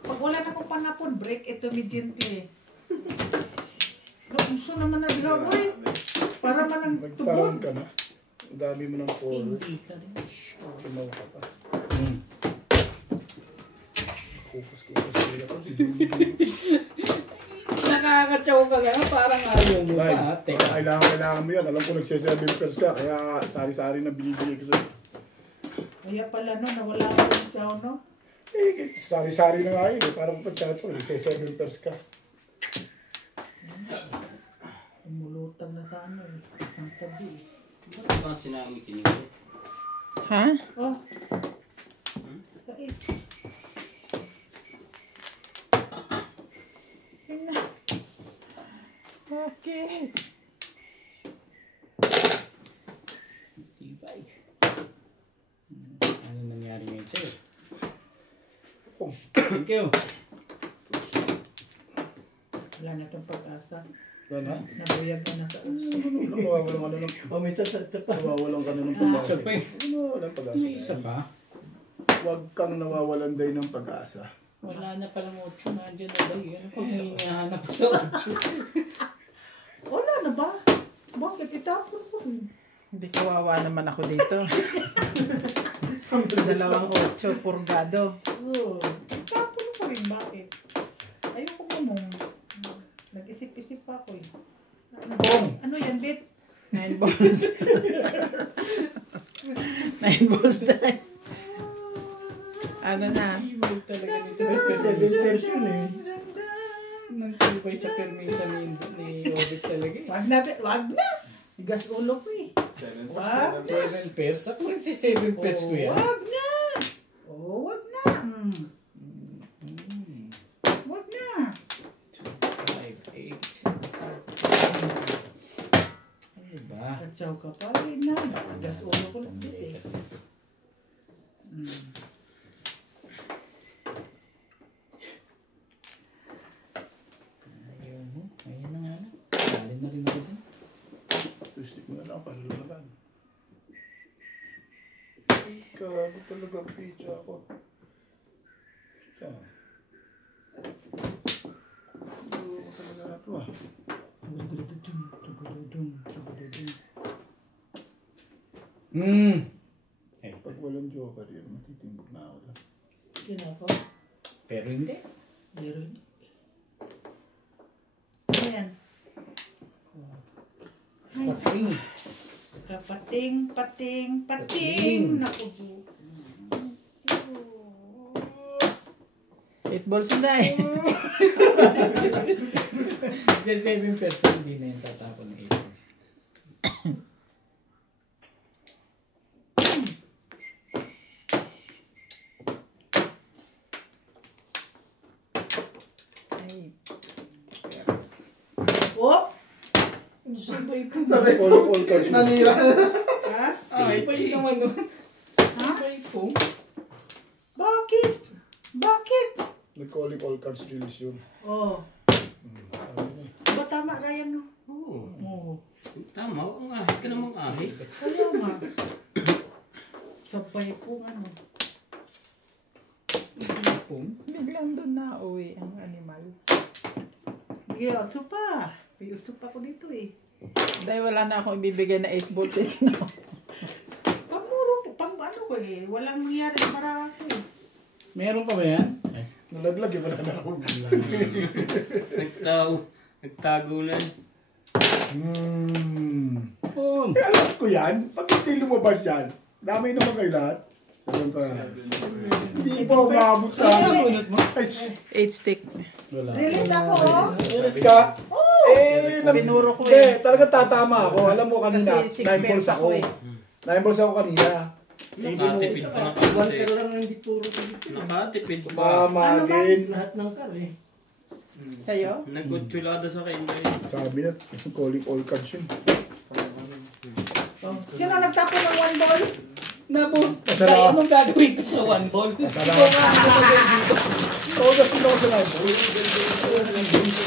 pag wala na akong panapon, break it immediately. Gusto naman na gawin. Para man ang Nagparang tubod. ka na. Ang dami mo ng forward. Hindi ka rin. Sumaw ka pa. Hmm. Kukus-kukus. Nakaka-choke ka na. Parang ayaw mo Day, pa. Teka. kailangan mo yan. Alam ko nagse-7 pairs ka. Kaya sari-sari na binibigay ko sa'yo. Kaya pala no, nawala ako ng chow, no? Eh, sari-sari na nga yun eh. Parang pagchat ko, nagse-7 pairs ka. Umulutang na sa ano eh. Isang tabi eh. Bakit ba sinangin kinig? Ha? Oh. Kait. Tingnan. Bakit? Tibay. Ano nangyari ngayon sa'yo? Oh. Thank you. Wala na itong pag-asa. Wala na? Nabuyag ka na sa uso. Nawawalan ka na ng nawawalan ka na ng pag-asa. Isa pa eh. Nawawalan pag-asa. May isa pa. Huwag kang nawawalan day ng pag-asa. Wala na palang 8. Nandiyan na ba yun? Ano pang hinahanap sa 8? Wala na ba? Bakit itapon ko rin? Hindi kawawa naman ako dito. 2 8 purgado. Oo. Itapon ko rin. Bakit? Ayoko mo mong. Nag-isip-isip pa ako eh. Ano yan, Bet? 9 balls. 9 balls tayo. Ano na? Ibig talaga dito sa permisa. Nang tibay sa permisa ni Obit talaga eh. Wag na, Bet. Wag na. Tigas ulo ko eh. Wag na. 7 pairs? Ako rin si 7 pairs ko yan. Wag na. Oh, wag na. Wag na. 5, 8, 6, 7. Ano ba? Katsaw ka pa rin na. Tigas ulo ko lang, Bet eh. Two-stick mo na lang para lumaban. Gago talaga ang pizza ako. Ito. Ano talaga na ito ah. Pag walang joker yun, matitimbog na ako lang. Ginako. Pero hindi. Meron. Ano yan? Pating. Kapating, pating. Naku, Jo. 8 balls na eh. 7% din na yung tatapon ng 8 balls. Oh! Sabay ko. Sabi ko, all cards. Nanira. Ha? Ay, pwede naman nun. Sabay ko. Bakit? Bakit? Nag-calling all cards release yun. Oh. Ba tama, Ryan, no? Oo. Oo. Tama, ang ahit ka namang ahit. Kaya nga. Sabay ko, ano. Biglang doon na uwi ang animal. Sige, otso pa. May otso pa ko dito eh. Dahil wala na akong ibibigay na 8 balls. Ito na. Pamuro po, pang ano ko eh. Walang nangyari para ako eh. Meron pa ba yan? Nalaglag eh, wala na ako. Nagtago na. Alam ko yan. Pag hindi lumabas yan, damay naman kayo lahat. 7 pa. Hindi pa umabot sa akin. 8 stick. Wala. Release ako, oh. Release ka? Pinuro ko Hindi, eh. talagang tatama ako. Alam mo kanina, Kasi 9 6 balls pence ako. ako eh. 9 balls ako kanina. Nakatipid pa ng kaunti. Nakatipid pa. Mamagin. Lahat ng car eh. Sa'yo? Nagkutsulada sa kayo. Sabi na, calling all cards yun. Sino nagtapon ng 1 ball? Nabo, Masarap. kaya anong gagawin ko sa 1 ball? Masarap. Oo, kasi ako sa live.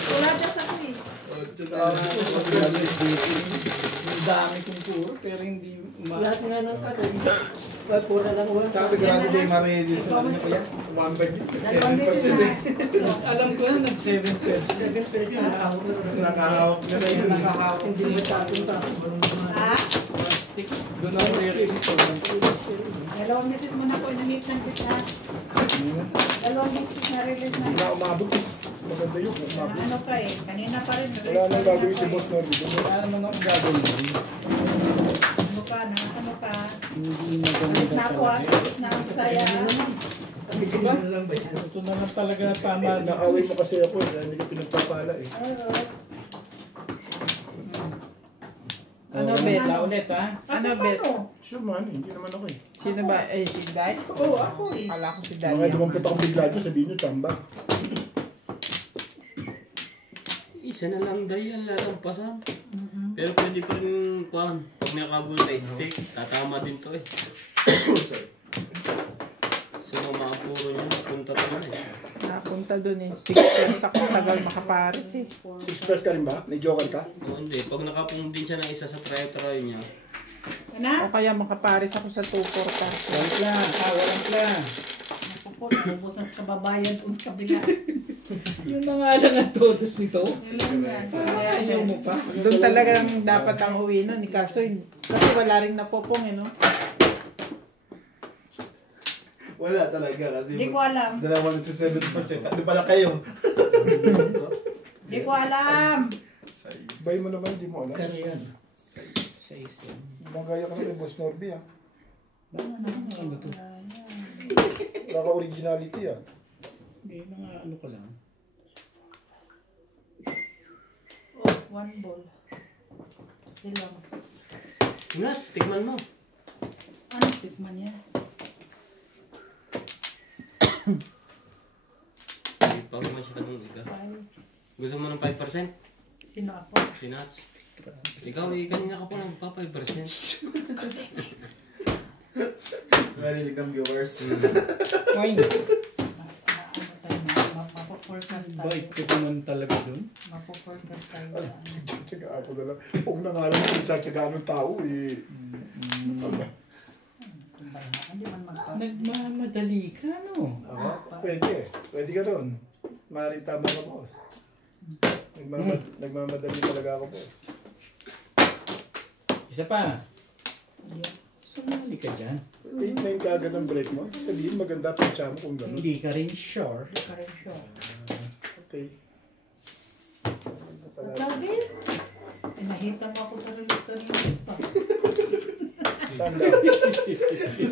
Wala dyan sa akin eh. Ang dami kong tour, pero hindi lahat nga ng car eh. Pura lang wala. Tsaka sigurado din makikita sa ano ko yan. 7% eh. Alam ko na nag-7%. 7% yung Nakahawak na na yun. nakahawak. Hindi mo tapon-tapon. Ha? Plastic. Doon ako re-release. Dalawang beses mo na ako inanip ng pizza. Dalawang beses na release na. Hindi na umabot eh. Mas maganda yun. kung umabot. Ano ka eh, kanina pa rin. Wala nang gagawin si Boss Norby. Wala naman akong gagawin. Ano ka na, ano ka. Hindi na Alit na ako ah, alit na ako saya. Diba? Ito na lang talaga tama. Naaway mo kasi ako eh. Hindi ka pinagpapala eh. Ano, Bet? Wala ulit ha? Ano, Bet? Sure man, hindi naman ako eh. Sino ba? Eh, si Dad? Oo, ako eh. Kala ko si Dad. Mga dumampot akong bigla dyan, sabihin nyo, tsamba. Isa na lang dahil ang lalampasan. Pero pwede pa rin kuhan. Pag nakabul na 8 stick, tatama din to eh. So mga puro niya, punta pa na eh. Napunta doon eh. 6 pence ako tagal makaparis eh. 6 pairs ka rin ba? May joker ka? O hindi, pag nakapung din siya ng isa sa try niya, Ano? O kaya makaparis ako sa 2-4 ka. Walang plan. Walang plan. Ako, nabubos na sa kababayan kung sa kabila. Yun na nga lang ang todos nito. Ilan yan? Ayaw mo pa. Doon talagang dapat ang uwi nun. Kaso, kasi wala rin napopong eh, no? Wala talaga kasi Hindi ko alam. dalawa na sa 7%. Ano pala kayo? Hindi ko alam. Bay mo naman, hindi mo alam. Kaya yan. 6 yan. Magaya ka na kay Boss Norby ah. Ano ba ito? Wala ka originality ah. Hindi na nga ano ko lang. Oh, 1 ball. Ilang. nuts, tikman mo. Ano tikman yan? Hindi pa ako masyadong ika. Gusto mo ng 5%? Sino ako? Si Nuts. Ikaw, kanina ka pa nagpa 5%. Marinig ng viewers. Coin. Ano tayo na? Mapapaforecast tayo. Bait ko naman talaga dun. Mapo-forecast tayo. Tsaka ako na lang. Kung nangalan ko, tsaka ng tao eh. Hindi man Nagmamadali ka, no? Ako? Pwede. Pwede ka doon. Maaaring tama ka, boss. Nagmamadali talaga ako, boss. Isa pa. Sumali ka dyan. Wait na yung kagad ng break mo. Sabihin maganda pa siya mo kung gano'n. Hindi ka rin sure. Okay. Sabi, pinahita mo ako sa relief kanina pa. Saan daw?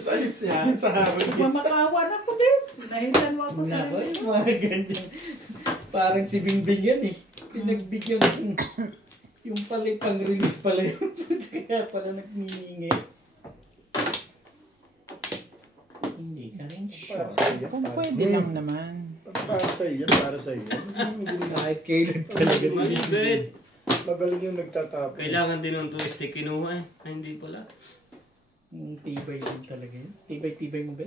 Sa siya, sa harap. Mamakawan ako din. Pinahitan mo ako sa Nako, relief. yung mga ganyan. Parang si Bingbing yan eh. Pinagbigyan yung pala pang release pala yun. Kaya pala nagmihingi. Hindi ka rin Para sure. sa iyo. Kung pwede lang naman. Para sa iyo. Para sa iyo. Kahit kailan talaga. Malibet. Magaling yung nagtatapos. Kailangan din ng twist kinuha eh. Ay, hindi pala. Tibay din talaga yun. Tibay mo ba?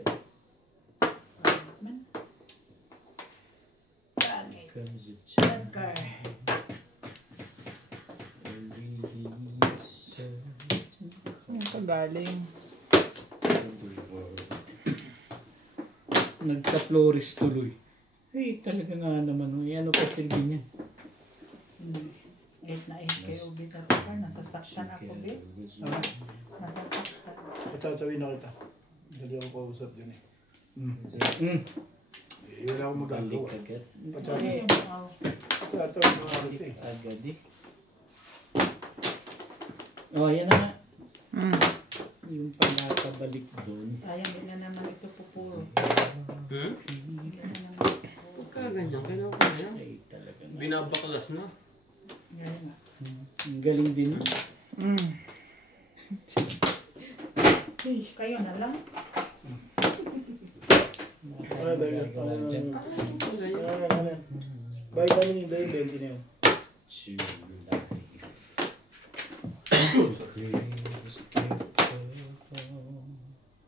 Yung pagaling. Nagka-florist tuloy. Eh, talaga nga naman. Ano pa silbi niya? 8 na 8 kayo bita pa. Nasasaktan ako din. Nasasaktan. Patsawin na kita. Dali ako kausap dyan eh. Wala akong magagawa. Balik agad. Patsawin na kita eh. Agad eh. Oh, yan na nga. Yung pangakabalik doon. Ayaw, hindi na naman ito pupuro. Hmm? Hindi na naman ito pupuro. Kaganyan, kailangan ko na yan. Ay, talaga na. Binabaklas na. Yan nga. Ang galing din. Kayo na lang. Bye kami ni Dave, 20 na yun.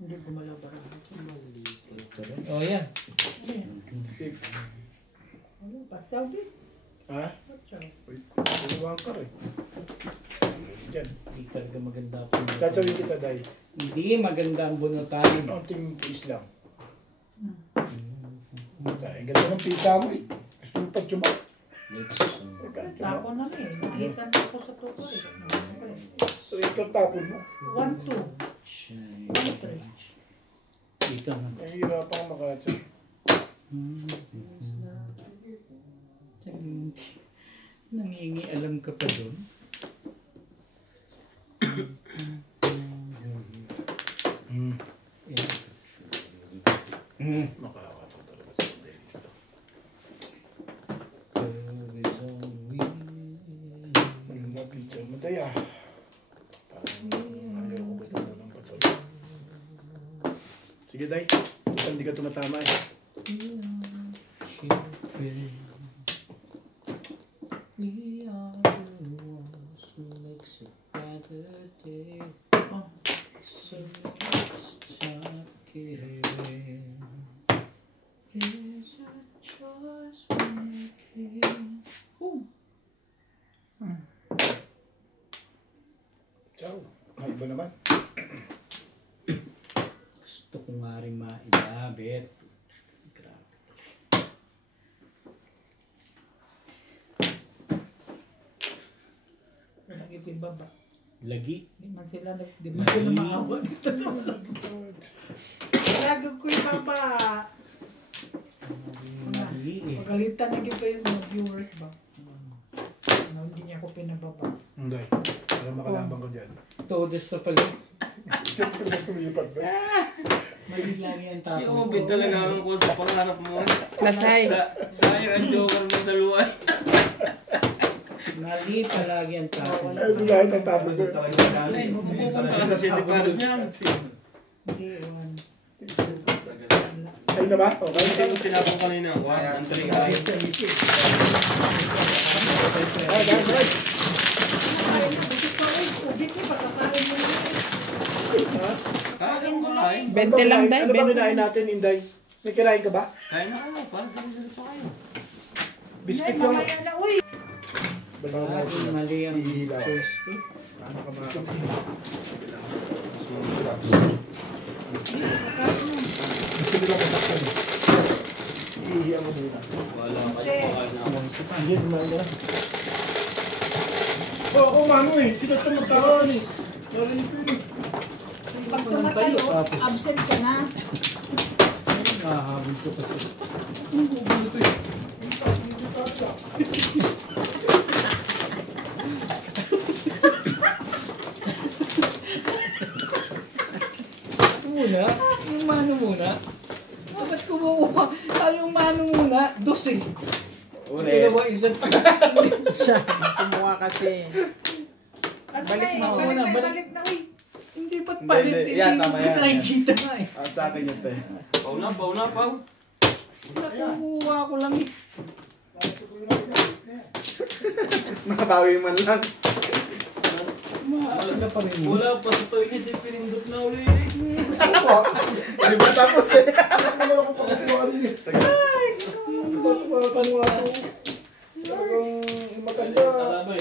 Hindi gumalaw ba? Oh, yan. Stick. Ano, pasaw din. Ha? Pasaw. Wait,uluwang ka rin. Diyan. Hindi talaga maganda po. Tatawin kita, Day. Hindi maganda ang bunutan. Konting kiss lang. Ay, ganda ng pita mo eh. Gusto mo pa tsumak. Tapon na eh. Nakita na ako sa tuko eh. So, ikaw tapon mo. 1, 2. 1, 3. Dito na. Nahihirapan ka makatsa. Nangingi alam ka pa doon. Makakataw talaga sa Day dito. Yung mga picture mo, Day ah. Parang ayaw ko ba ito ng patuloy. Sige, Day. Total, hindi ka tumatama eh. We are the ones who makes it better day. So let's start giving. Here's a choice we're making. Ciao. Ay, iba naman. Gusto ko nga rin mailabit. Grabe. Lagi ko yung baba. Lagi. Di man sila maawa. Lagi ko yung baba. Mali eh. Pagalitan na yung kayo mga viewers ba? Hindi niya ako pinababa. Hindi. Para makalabang ko dyan. Todes na pala. Ikaw na sumipat ba? Mali lang yan Si tapos. Obi talaga ang ko sa pangarap mo. Lasay. Sayang ang joker mo dalawa. Mali palagi ang tapos. Ay, di lahat ang tapon doon. Ay, pupunta ka sa City Paris niyan. Hindi, 1. Ay na ba? Okay. Hindi ko tinapong kanina. Ang tuloy ka. Ah, guys, right. Ubi ko, pagkakain mo na. Kain mo kain. 20 lang, Day. Ano ba kinain natin, Inday? May kinain ka ba? Kain na kayo. Parang ganun sa kayo. Biscuit Ay, lang. mamaya na, uy. Mali ang Ihilaw. choice ko. Ano ka mga Gusto nila masaktan. Ihiya mo muna. Wala ka Kasi- pakain na ako. Hindi, kumain ka na. Oo, mano eh. Tinatamad ka ka eh. Narinig ko yun eh. Pag tumatayo, Tapos- absent ka na. Nahahabol ko kasi. Muna? Yung mano muna? Bakit kumuha? Yung mano muna? Dos eh. Dalawa isang Siya, kumuha kasi. Ano Balik na eh, mo. balik na, Balik. balik na, uy. Hindi ba't Hindi, palit? hindi. Hindi Yan, mo tama yan, nakikita nga eh. Sa akin yun, te. Pau na, pau. Nakukuha ko lang eh. Nakabawi man lang. Maaga pa rin. Wala pa sa toilet, eh, pinindot na uli. Di ba tapos eh? Ano ako pakakuha din eh. Ay, panuha ko. Talagang maganda. Talabay.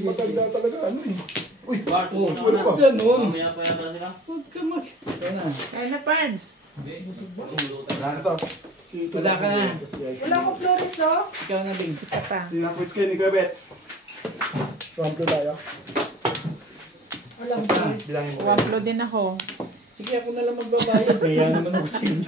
Maganda talaga ano eh. Uy, Bart, oh, una ka wala na. pa. Ganun. Mamaya pa yata sila. Huwag ka mag... Kaya na. Kaya na, Pads. Wala na to. Wala ka na. Wala ko flores, oh. Ikaw na, Bing. Isa pa. Sinapuits kayo ni Kuwebet. Sample tayo. Wala ko Isa pa. flores. Bilangin mo. Waplo din ako. Sige, ako na lang magbabayad. Kaya naman ako sino.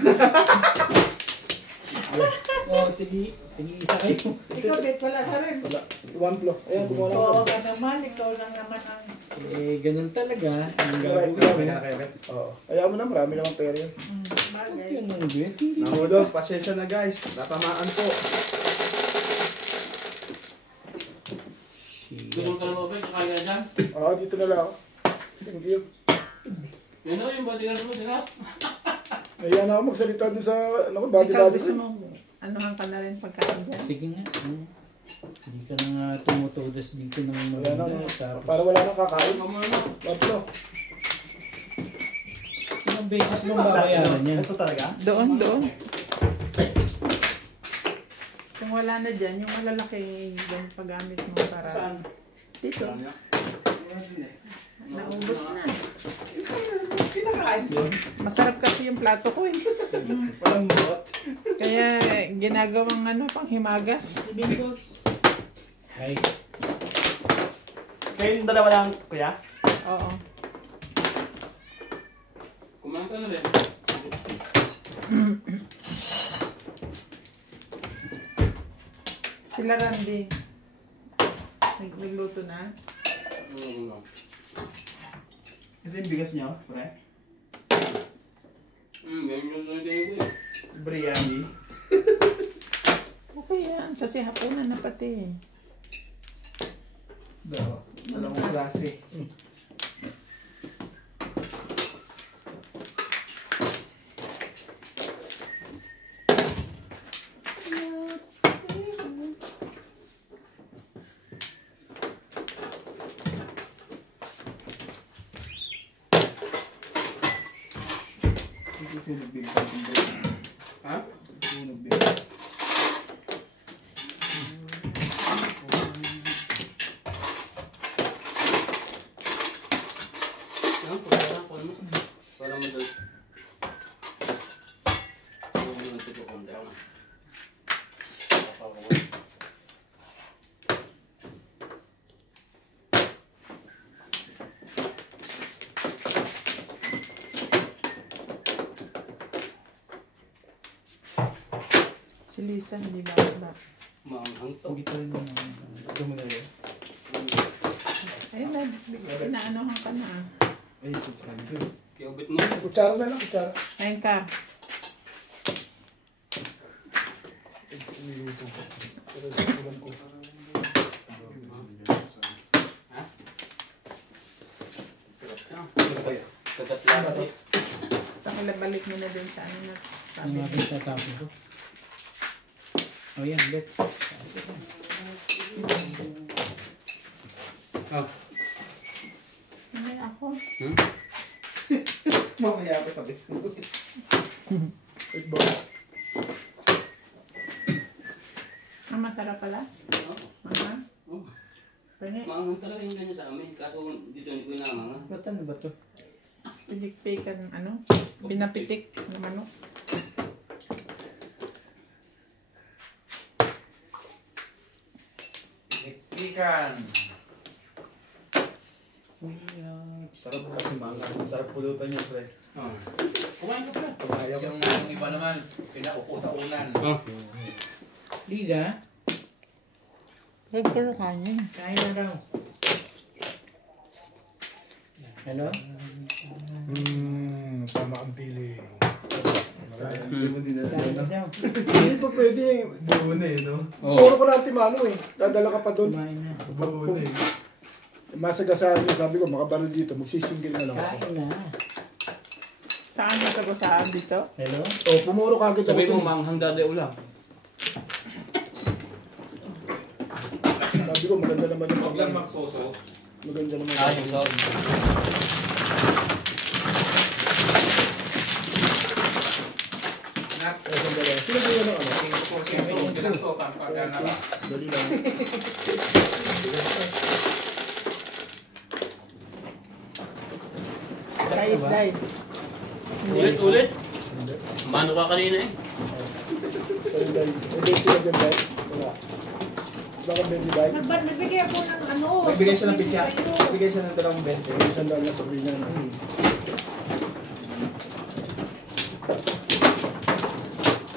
Tigi-isa kayo. Ikaw, Bet, wala ka rin. Wala. One flow. Ayan, kumuha lang Oo ako. ka naman, ikaw lang naman ang... Eh, ganun talaga. Ang Marami gagawin na kay Bet. Oo. Ayaw mo na, marami namang pera yun. Bagay. Ganun, Bet. Hindi. Nahulog, pasensya na guys. Natamaan po. Ganun ka na ba, Ben? Kaya dyan? Oo, dito na lang ako. Thank you. Yan o, yung bodyguard mo, sila. Nahiya na ako magsalita dun sa, ano, Ikaw body-body gusto ko. mo, anuhan ka na rin pagkain dyan. Sige nga. Hindi ka na nga tumutodas dito ng Wala na, maganda. Tapos, para wala nang kakain. Ikaw muna. One flow. ilang beses mong babayaran yan? Ito talaga? Doon. Kung wala na dyan, yung malalaki yung paggamit mo para... Saan? Dito. Naubos na. Kinakain yun. Masarap kasi yung plato ko eh. Walang bot. Kaya ginagawang panghimagas. Bingo. Ay, Kayo yung dalawa lang, kuya? Oo. Kumain ka na rin. Sila Randy. Nagluto na. Ito yung bigas niyo, pre? Ganyan yung nalagay ko eh. Biryani. Okay yan. Kasi hapunan na pati. Dalawang klase. Sunog din. Ha? Sunog din. Yan, kunin mo. Para madal. Huwag mo natin ko konti ako na. Si Lisa, hindi ba? Maanghang to. Hindi pa rin yung ito mo na yun. Ayun na, inaanohan ka na ah. Ay, subscribe ko. Kiubit mo. Kutsara na lang, kutsara. Ayun ka. Niluto ko. Pero sa ulam ko. Sarap na. Ano kaya? Kagat lang. Takila balik mo na dun sa ano na yung sabi. aking tatapin ko. Oh, yan, Bet. Oh. Hindi ako. Hmm? Mamaya pa sabi. Wait ba? Ang masarap pala Pwede. Maanghang talaga yung ganyan sa amin. Kaso dito hindi ko inaangang. Ba't ano ba to? Pinikpikan, ano? Binapitik ng manok. Ikan. Sarap kasi manga. Sarap pulutan niya, pre. Kumain ka pa. Kaya ko. Yung iba naman, pinaupo sa unan. Liza, Pero kanin. kain na raw. Ano? Tama ang feeling. Hindi mo din Kain na daw. Hindi pa pwede buo na eh, no? Oo. Puro ko na timano eh. Dadala ka pa doon. Kumain na. Buo na eh. Masagasaan yung sabi ko, makabalo dito, magsisingil na lang ako. Kain na. Saan na tagasaan dito? Hello? Oh, pumuro ka agad Sabi ako. mo, maanghang dada ulam. Sabi ko, maganda naman yung Huwag lang pagkain. magsoso. Maganda naman. Yung sauce. Nat, Sandali. Sino ba yun ang ano? 5% ilang to, pagkana ba? Dali lang. Rice dive. Ulit. Mano ka kanina eh. Dali. Hindi ko na dyan dahil. Wala. Baka may bibay. Nagbigay ako ng ano. Nagbigay siya ng pitya. Sa'yo. Nagbigay siya ng 20. May sandal na sa niya.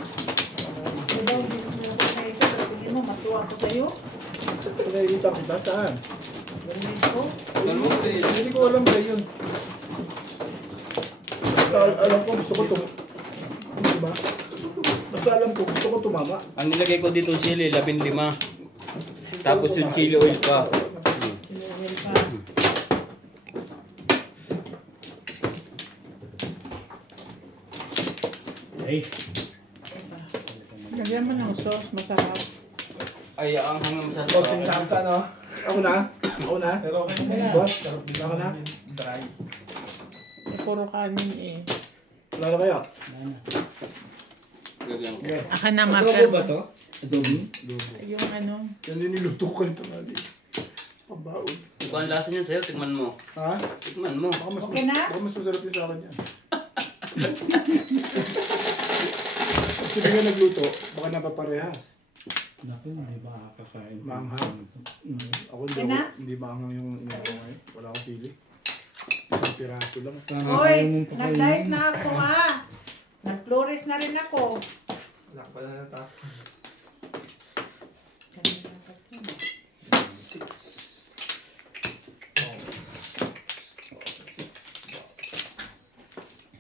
Diba, business ko na ito. Sabi mo, matuwa ko sa'yo. Nakikita kita saan? Ganyan ko. Hindi ko alam ba yun. Basta alam ko gusto ko diba? Basta alam ko gusto ko tumama. Ang nilagay ko dito sili, 15. Tapos yung chili oil pa. Sinunil ka. Ay. Lagyan mo ng sauce, masarap. Ay, ang hanggang sa Boss, pinsan sa ano? Ako na? Ako na? Pero okay na yan. Boss, Sarap din ako na? Dry. Eh, puro kanin eh. Wala na kaya? Lagyan ko. Aka na, Adobo Marker. ba to? Adobo? Yung ano. Yan din niluto ko kanito nga di. Pabaon. Ikaw ang lasa niyan sa'yo, tikman mo. Ha? Tikman mo. Okay na? Baka mas masarap yun sa akin yan. Kasi nga nagluto, baka napaparehas. Naku, hindi ba kakain? Maanghang. Ako hindi, Okay na? hindi maanghang yung inako ngayon. Wala akong pili. Isang piraso lang. Hoy, nag-dice na ako ha. Nag-flores na rin ako. Wala pa na natapos. 6.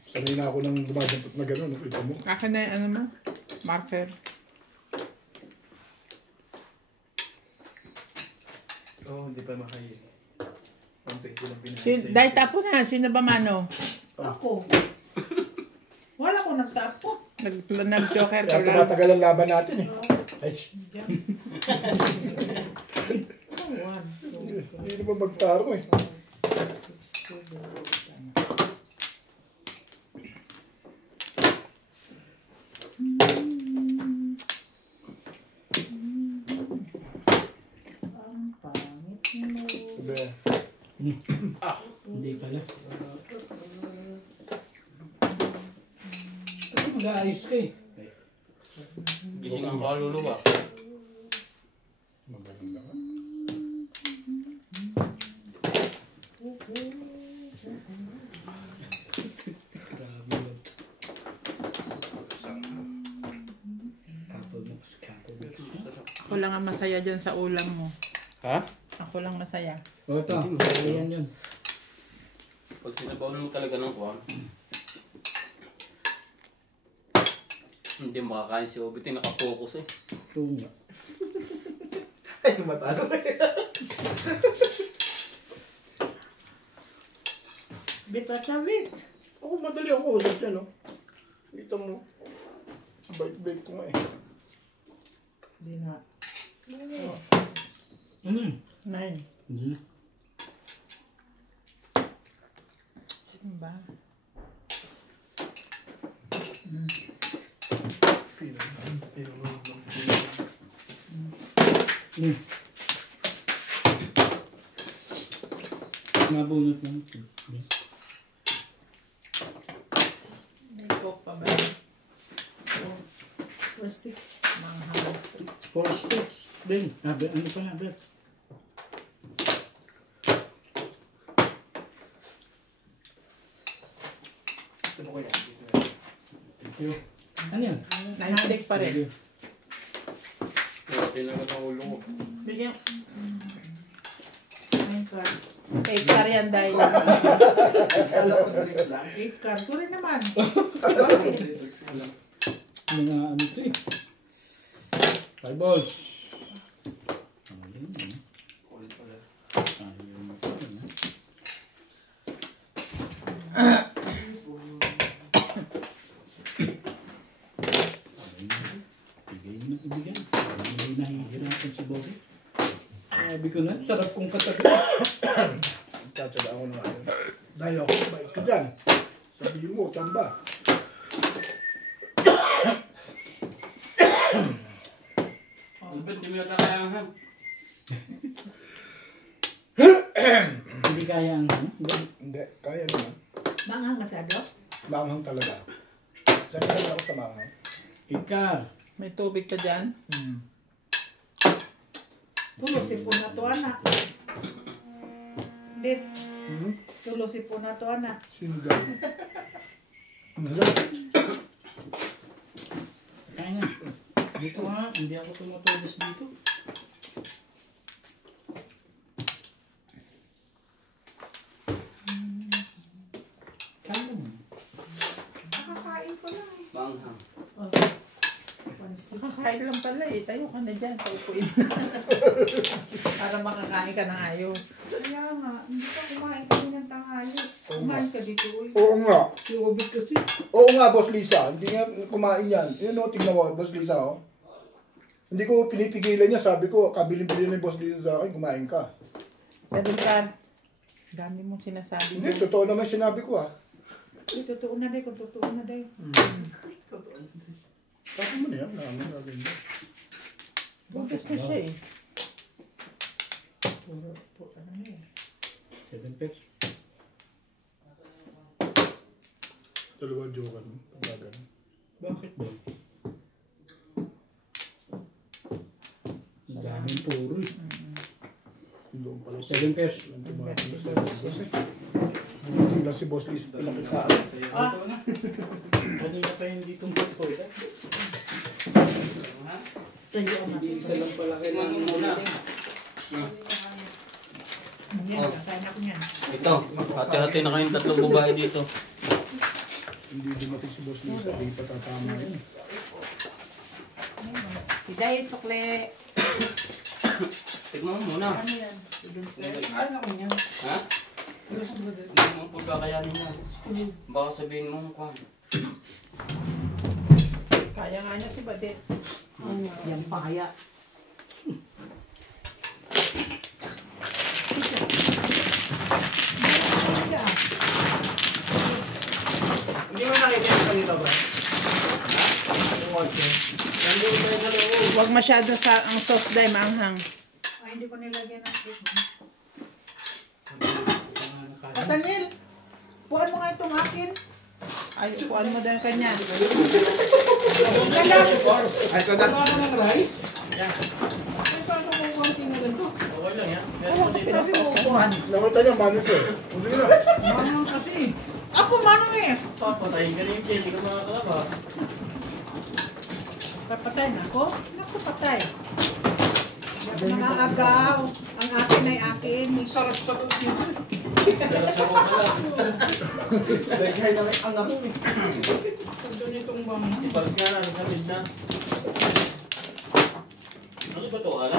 Sanay na ako nang dumadampot na gano'n. Nakita mo. Aka na yung ano mo? Marker. Oo, hindi pa makain. Ang pwede lang pinag-save. Dahil tapo na. Sino ba mano? Ako. Wala ko nagtapo. Nag-joker ka Kaya lang. tumatagal ang laban natin eh. Ay, hindi na ba magtaro eh. Sabi, Hindi pala. Kasi mag-aayos ka eh. Gising ang kaluluwa. magaling lang. Grabe yun. Couple mix, couple mix. Ako lang ang masaya dyan sa ulam mo. Ha? Ako lang masaya. O ito, ayan yun. Pag sinabawan mo talaga ng kuwan, hindi makakain si Obit, nakapokus eh. Oo nga. Ay, matalo eh. Bit pa sabi. Ako madali ako usap yan, no? Kita mo. Bait-bait ko nga eh. Hindi na. Ano? 9. Hindi. Ano ba? Mabunot lang. May coke pa ba? Plastic. Mahal. 4 sticks. Din. Ano pala, Bet? Thank you. Ano yan? Nine-stick pa rin. Tinagat ang ulo ko. Bigyan. Take car yan dahil. Take car. Ko rin naman. Mga ano ito eh. 5 balls. Ayun. Ayun na po. Ibigay. Hindi nahihirapan si Bobby. Sabi ko na, sarap kong katabi. Tatsaga ako na ngayon. Dahil ako, bait ka dyan. Sabihin mo, tsamba. Albert, di mo yata kaya ang ham. Hindi kaya ang ano? Hindi, kaya naman. Manghang masyado? Manghang talaga. Sabi naman ako sa manghang. Ikar. May tubig ka dyan? Tulo si Puna to, anak. Dit. Tulo si Puna to, anak. Sino dyan? Kaya nga. Dito nga, hindi ako tumutubos dito. Kaya mo. Nakakain ko lang eh. Manghang. Kakain lang pala eh. Tayo ka na dyan. Paupuin. Para makakain ka ng ayos. Kaya nga, hindi ka kumain kami ng tanghali. Kumain ka dito, uy. Oo nga. Si Obit kasi. Oo nga, Boss Lisa. Hindi nga kumain yan. Yun o, tignan mo, Boss Lisa, oh. Hindi ko pinipigilan niya. Sabi ko, kabilin-bilin ng Boss Lisa sa akin, kumain ka. Sabi ka, dami mong sinasabi mo. Hindi, totoo naman sinabi ko, ah. Uy, totoo na day, kung totoo na day. Tapos mo na yan, namin gagawin mo. Buntis na siya eh. Ano na eh. 7 pesos. Dalawa joke ano, pagbagan. Bakit ba? Ang daming puro eh. Doon pala 7 pesos. Hindi lang si Boss Lisa pinakitaan. Kanina pa hindi tumutuloy. Hindi isa lang pala kailangan muna. Yan, kakain ako niyan. Ito, hati-hati na kayong tatlong babae dito. Hindi dumating si Boss Lisa, hindi patatama yun. Dahil sukle. Tignan mo muna. Ano yan? Ano ako niya? Ha? Hindi mo pagkakayanin niya. Baka sabihin mo kung Kaya nga niya si Badet. Yan pa kaya. Hindi mo nakita yung salita ba? Huwag masyado sa ang sauce dahil maanghang. Ay, hindi ko nilagyan ng cake. Daniel, puan mo nga itong akin. Ay, upuan mo dahil kanya. Ay, ito na. ng rice? Ay, paano mo konting na ganito? okay lang yan. Sabi mo upuan. Nakita niya, manus eh. Hindi na. Manong kasi. Ako manong eh. Papatayin ka na yung cake, hindi ka makakalabas. Papatay na ako? Naku, patay. Mga agaw. Ang akin ay akin. Sarap sa kutin. Sarap-sarap na lang. Dahil na ang ako eh. Doon itong bang. Si Pars nga na, nasa mid na. Ano ba ito? Alam?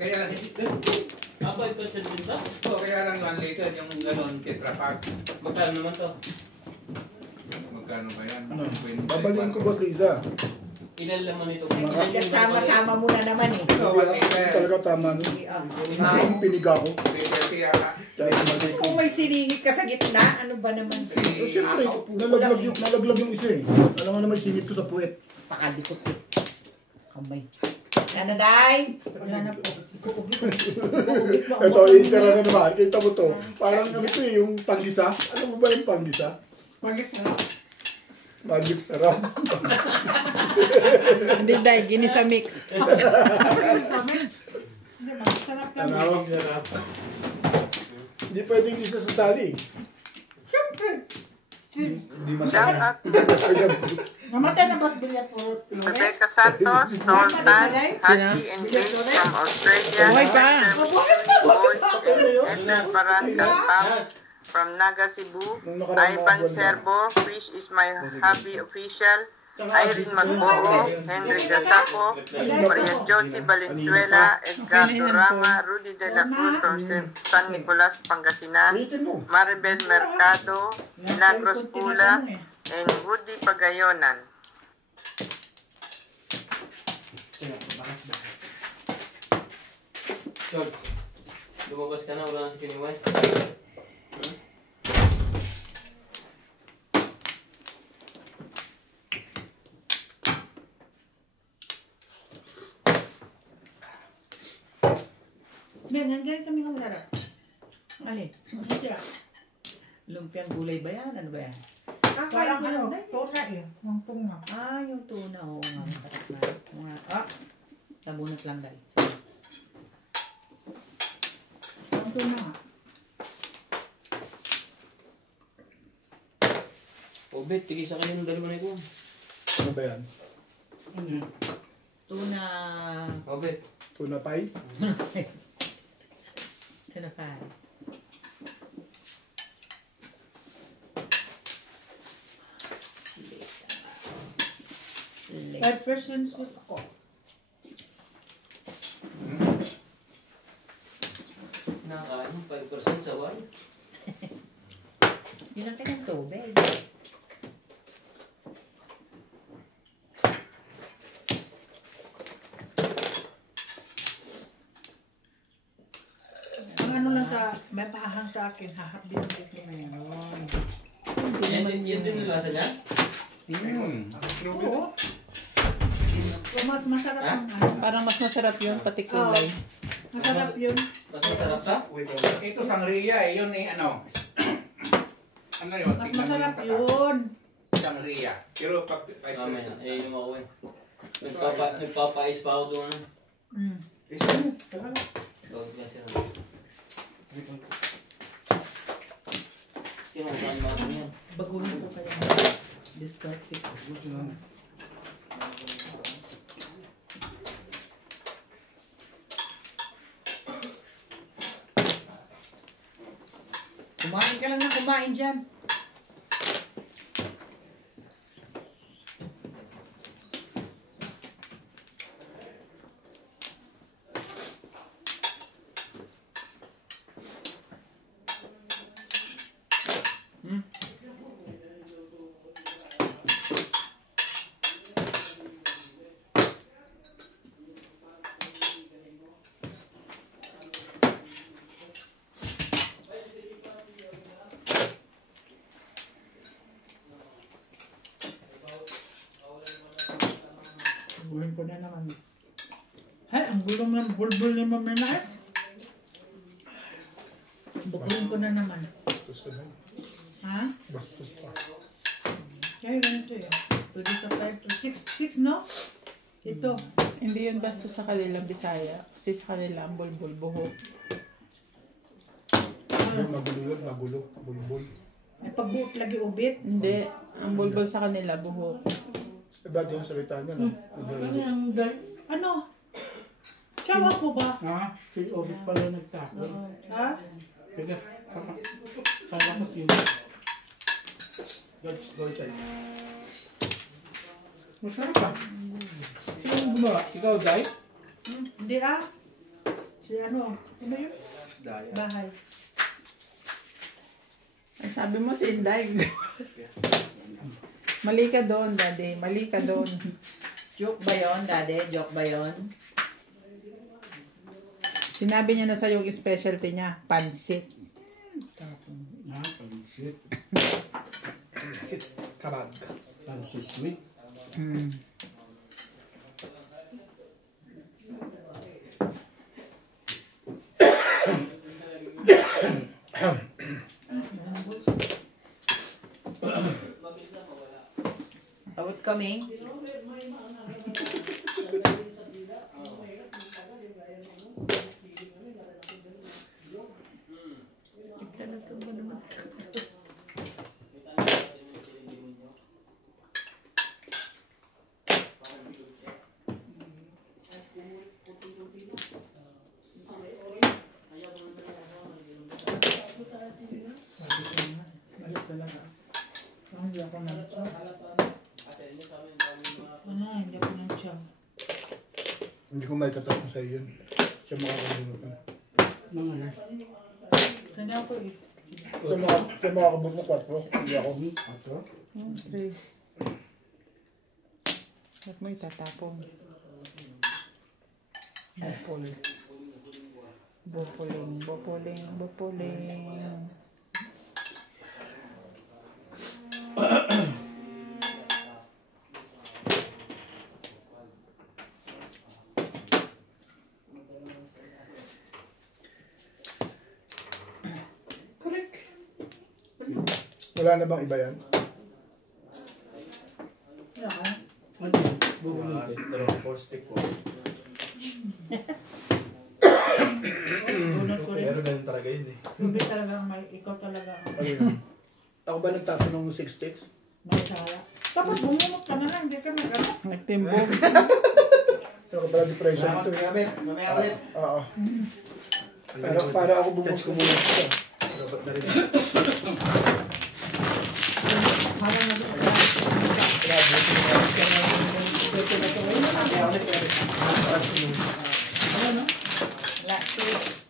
Kaya lang, Ah, 5% din ba? kaya lang 1 liter yung ganon Tetra Pak. Magkano naman to? Magkano ba yan? Ano? 24. Babaliin ko, Boss Lisa. Ilan laman ito? Kasama-sama mo na naman eh. Ito, 1 liter. Talaga tama nun. Ang piniga ko. 330 yata. Dahil matay ko. Kung may silingit ka sa gitna, ano ba naman? Eh, siyempre, nalaglag yung isa eh. Alam mo naman, singit ko sa puwet. Pakadikot eh. Kamay. Ano, Day? Wala na po. Ito, intera na naman. Kita mo to. Parang ano to eh, yung panggisa. Alam mo ba yung panggisa? Bakit na? Magic sarap. Hindi, Day. Ginisa mix. Hindi, masarap lang. Ano? Hindi pwedeng isa sa saling. Siyempre. Hindi Shout masarap. out Hindi masarap. Namatay na ba si Bilyat for Chloe? Rebecca Santos, Sultan, Haji and James from Australia, Buhay pa. Edgar Paran Kalpam from Naga Cebu, Ivan Serbo, Fish is my hobby official, Irene Magboo, Henry Gasapo, Maria Josie Valenzuela, Edgar Dorama, Rudy De La Cruz from San Nicolas, Pangasinan, Ulitin mo. Maribel Mercado, Milagros Pula, and Woody Pagayonan. George, lumabas ka na, wala na si Pennywise. Ngayon, ganyan kami nga masarap. Alin? Masarap. Lumpiang gulay ba yan? Ano ba yan? Parang ano, tuna eh. Ang tuna. Ah, yung tuna. Oo nga, masarap na. Nabunot lang, Day. Ang tuna nga. Obet, tigisa kayo ng dalawa na ito. Ano ba yan? Tuna. Obet. Tuna pie? Tuna pie. Five persons was ako. Nakakain mo, 5% sa wine. Yun ang kanyang tubig. Ang ano lang sa, may pahahang sa akin, hahapin ko ngayon. Yan din yung lasa niya? Oo. Mas masarap Ha? ang ano. Parang mas masarap yun, pati kulay. Masarap yun. Mas masarap ka? Ito sangria eh, yun eh, ano? Ano yun? Mas Tingnan mo masarap yung yun. Sangria. Pero pag... Tama na, eh yung ako eh. Nagpapais pa ako doon. Mm. Isa mo. Tara na. Tawag kasi rin. Sino ang kain mga ganyan? Baguhin ko kaya. Discarded. Kumain ka lang na kumain dyan. Baguhin ko na naman. Ay, ang gulong ng bulbul ni Mama na eh. Baguhin ko na naman. Bastos ka na. Ha? Bastos pa. Kaya ganito yun. Pwede sa 5 to 6, no? Ito. Hindi yun basta sa kanilang Bisaya. Kasi sa kanila ang bulbul buhok. Hindi, magulo yun. Magulo. Bulbul. May pagbuot lagi ubit. Hindi. Ang bulbul sa kanila buhok. Iba din yung salita niya, no? Ano? Tsawa ko ba? Ha? Si Obit pala nagtako. Ha? Kaya, kala ko sino. Go inside. Masarap pa. Sino ang gumawa? Ikaw, Day? Hindi ah. Si ano? Ano yun? Bahay. Ay, sabi mo si Inday. Mali ka doon, Daddy. Mali ka doon. Joke ba yun, Daddy? Joke ba yun? Sinabi niya na sa yung specialty niya, pansit. Ha? Pansit. Sit. Kabag. Pansit sweet. kami. Balik talaga. Hindi ako nang-chow. Hindi ako nang-chow. Hindi ko may tatanong sa iyo yun. Siya makakalimutan. Mga na. Hindi ako eh. Siya makakabot na 4. Hindi ako. 3. Ba't mo itatapon? Bopoling. Wala na bang iba yan? Wala ka? Ano yun? Bubunutin. Four stick po. Bunot ko rin. Pero ganun talaga yun eh. Hindi talaga may ikaw talaga. Ano yun? Ako ba nagtapon ng 6 sticks? Masaya. Dapat bumunot ka na lang. Hindi ka nag-ano. Nagtimbog. Pero ako pala depression ito. Mamaya ulit. Oo. Pero para ako bumot ko muna ito. Dapat na rin. Parang nag-ano. Ano? Last 6.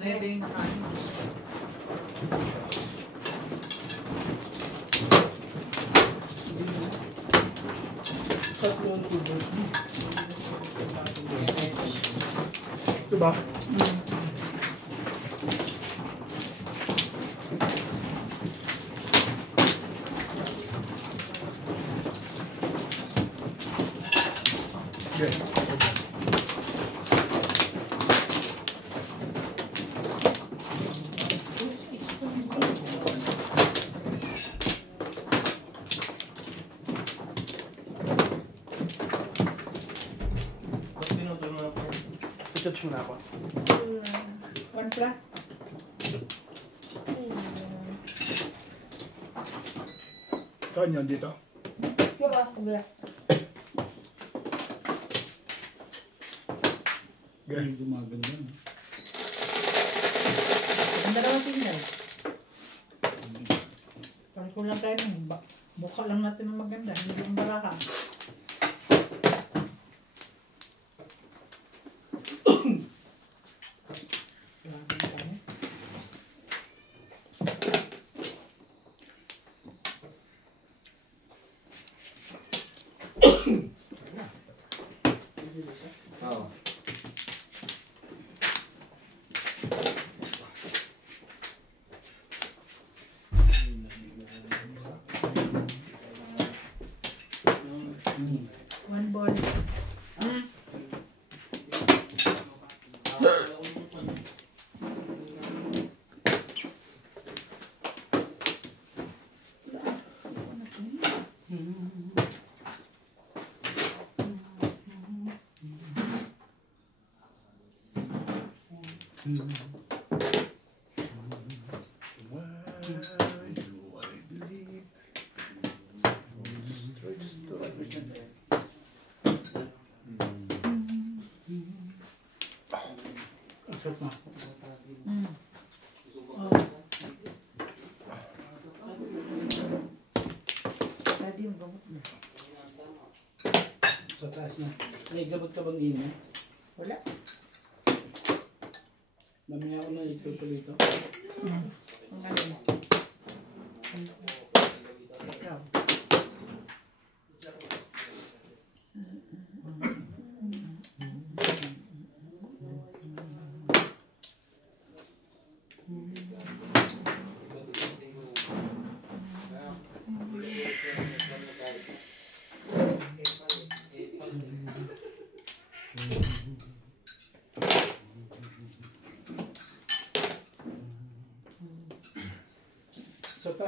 Maybe yung kanin. Tatlo ang tubos. Ito ba? Yeah. I-touch mo na ako. One pla? Saan yun dito? Yung ako ba? Yeah. Yung gumaganda. Ang dalawa signal. Parang kulang tayo ng mukha lang natin ng maganda. Hindi yung baraka. Oo. One ball. Sa taas na. May gabot ka bang ino? Wala. Mamaya ako na itutuloy ito. Ang galing. Ikaw.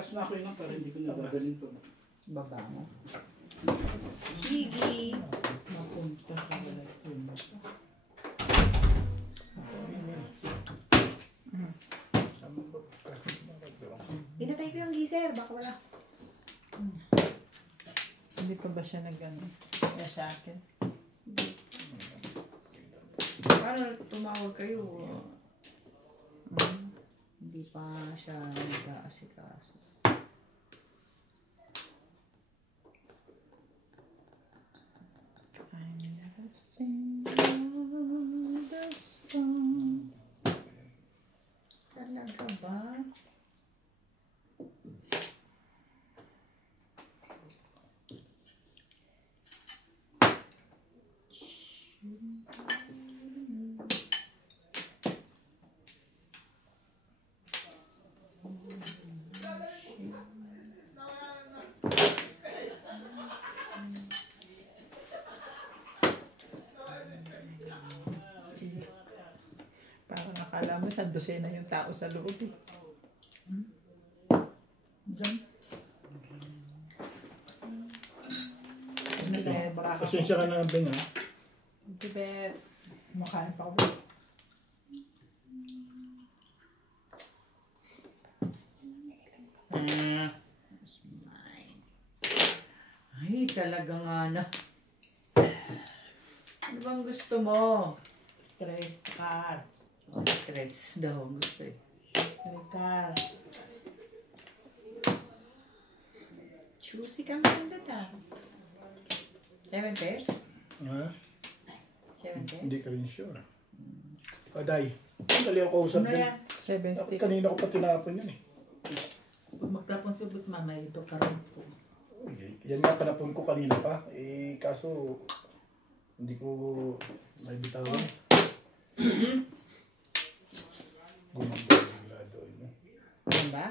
Nagtaas na ako yun pero hindi ko nadalhin to. Baba mo. Sige. Mapunta sa wala yun. Pinatay ko yung geyser, baka wala. Hindi pa ba siya nag-ano? Kaya sa akin. Para tumawag kayo. Hindi pa siya nag-aasikaso. I never sing the song. Talaga ba? Parang akala mo sa dosena yung tao sa loob eh. Diyan. Pasensya ka na, Ben, ha? Tibet. Kumakain pa ako. Ay, talaga nga na. Ano bang gusto mo? Tres car. Oh, tres daw gusto eh. Tres car. Choosy kang ganda ta. 7 pairs? Ha? 7 pairs? Hindi ka rin sure. Day. Dali ako kausap Ano din. yan? 7 stick. Kanina ko pa tinapon yun eh. Pag magtapon si But Mama, ito karoon po. Okay. Yan nga panapon ko kanina pa. Eh, kaso, hindi ko may bitawan. Gumanda yung lado. Ano ba?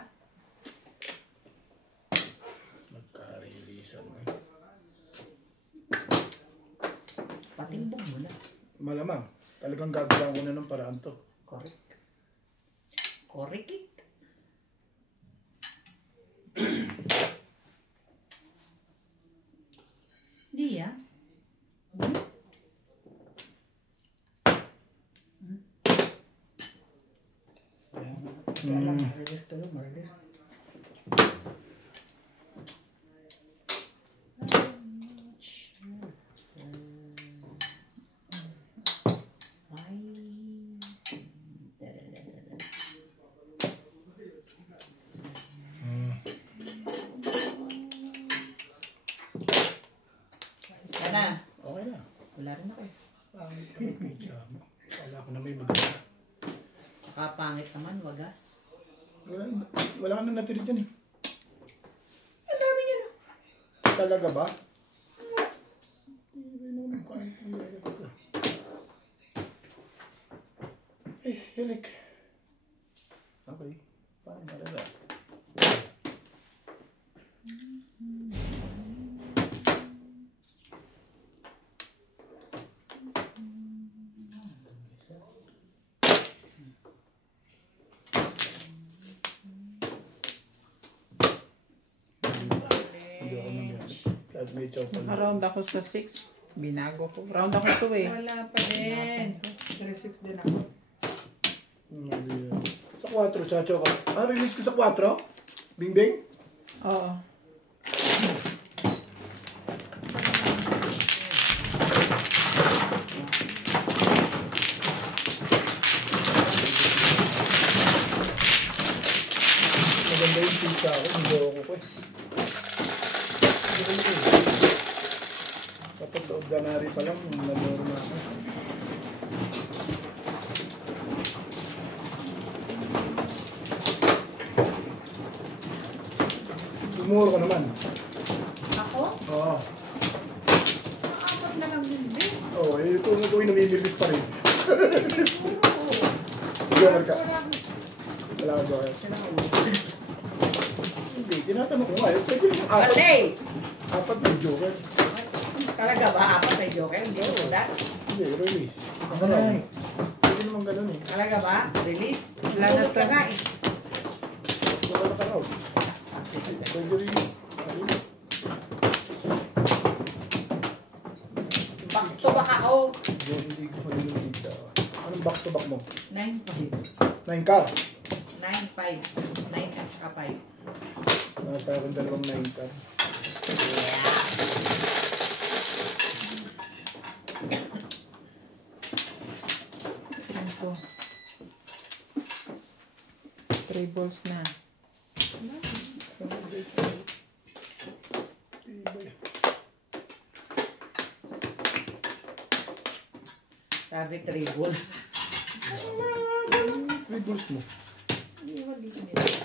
Nagka-releasean mo. Patimbong mo na. Malamang. Talagang gagawin ko na ng paraan to. Correct. Correct. Di ya? Marilis tayo, Marilis. Sana. Okay na. Wala rin ako eh. Pangit ka ng pizza mo. Wala ko na may maganda. Nakapangit naman, wagas. Wala ka na natiri dyan eh. Ang dami niya na. Talaga ba? Hindi naman kahit ang lalagay ko. Eh, hilik. Okay. Paano malala? Hindi ako nangyari. Kahit may chocolate. Naka-round ako sa 6. Binago ko. Round ako to eh. Wala pa din. 3-6 din ako. Sa 4, chacho ka. Ah, release ko sa 4? Bing Bing? Oo. Maganda yung pizza ako. Hindi ako ko eh. Kapag sa ordinary pa lang, namorma ako. Tumuro ka naman. Ako? Oo. Apat na lang din din. Oo, ito yung namimilis pa rin. Joker ka. Wala ka joker. Hindi, tinatanong ko nga. Pwede naman apat. Balay! Apat na joker. Talaga ba? Apat ay joker? Hindi, wala. Hindi, release. Ay. Pwede naman ganun eh. Talaga ba? Release? Wala na ka nga eh. Wala ka raw. Gregory. Back to back ako. Hindi ko pa nililita. Anong back to back mo? 9-5. 9 car. 9-5. 9 at saka 5. Nasa akong dalawang 9 car. Cinco. 3 balls na. Sabi 3 balls. 3 balls mo. Iwan dito nila.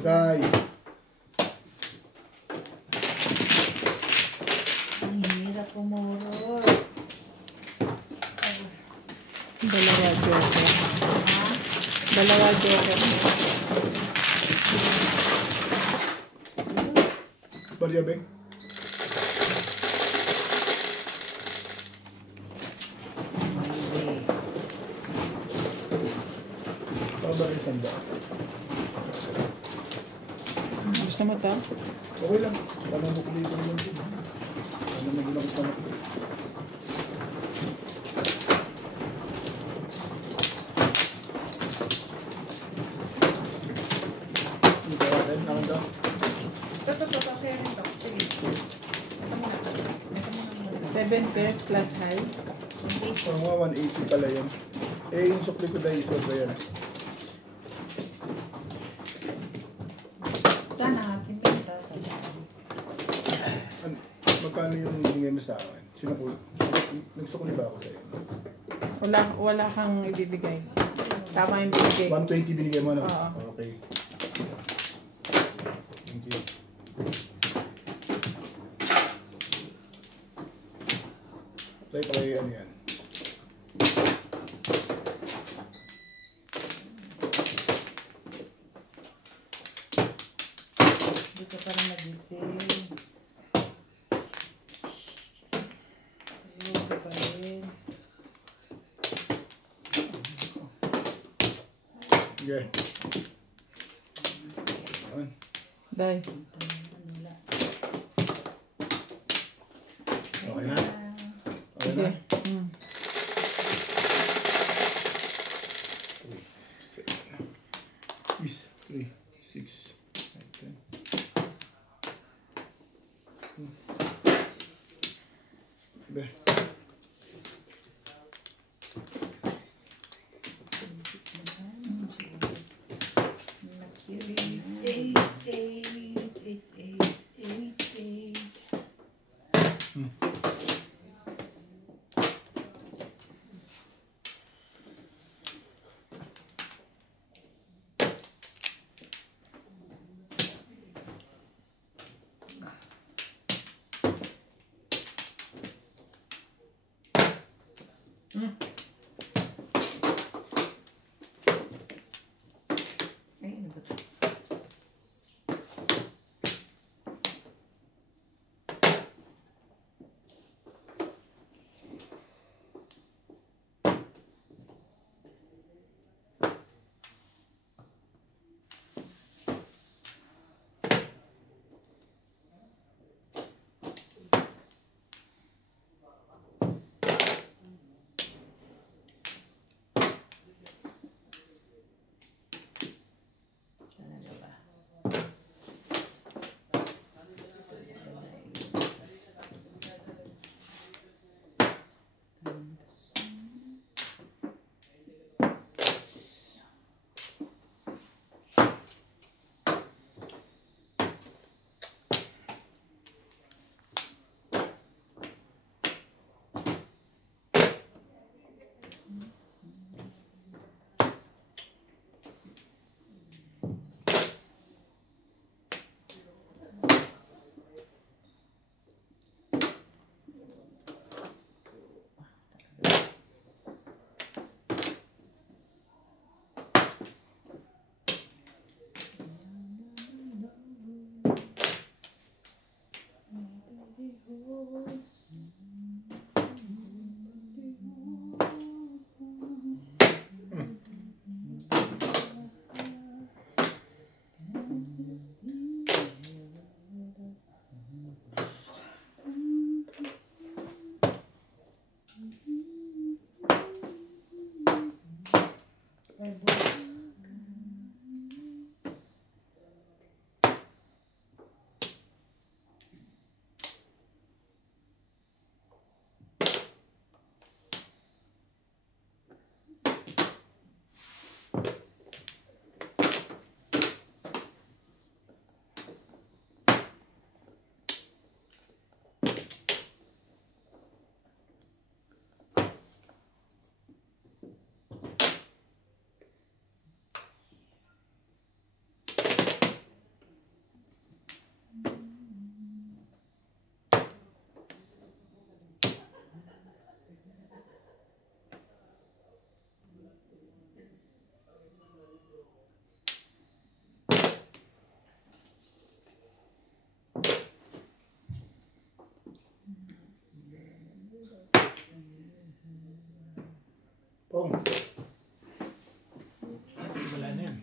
Masay. Ang hirap umurot. Dalawa joker. Dalawa joker. Barya Beng. Pabarin sanda. Gusto mo to? Okay lang. Wala mo ko dito naman din. Ano mo din ako panak. Hindi ka rin. Nakon daw. Ito. Sa'yo rin to. Sige. Ito muna. 7 pairs plus high. Parang mga 180 pala yun. Eh, yung sukli ko dahil isod ba yan? Sana akin benta. Magkano yung bigay mo sa akin? Sinukuli? Nagsukuli ba ako sa'yo? Wala kang ibibigay. Tama yung bibigay. 120 binigay mo, no? Oo. Okay. Thank you. Play pa kayo ano yan. Hindi ka parang nagising. Ayun ka pa rin. Okay. Ayan. Day. Okay na? Okay na? Sige. Mm. 3, 6, 7, 10. Be. Ay, ano ba ito? Sana na ba? Pong. Wala na yan.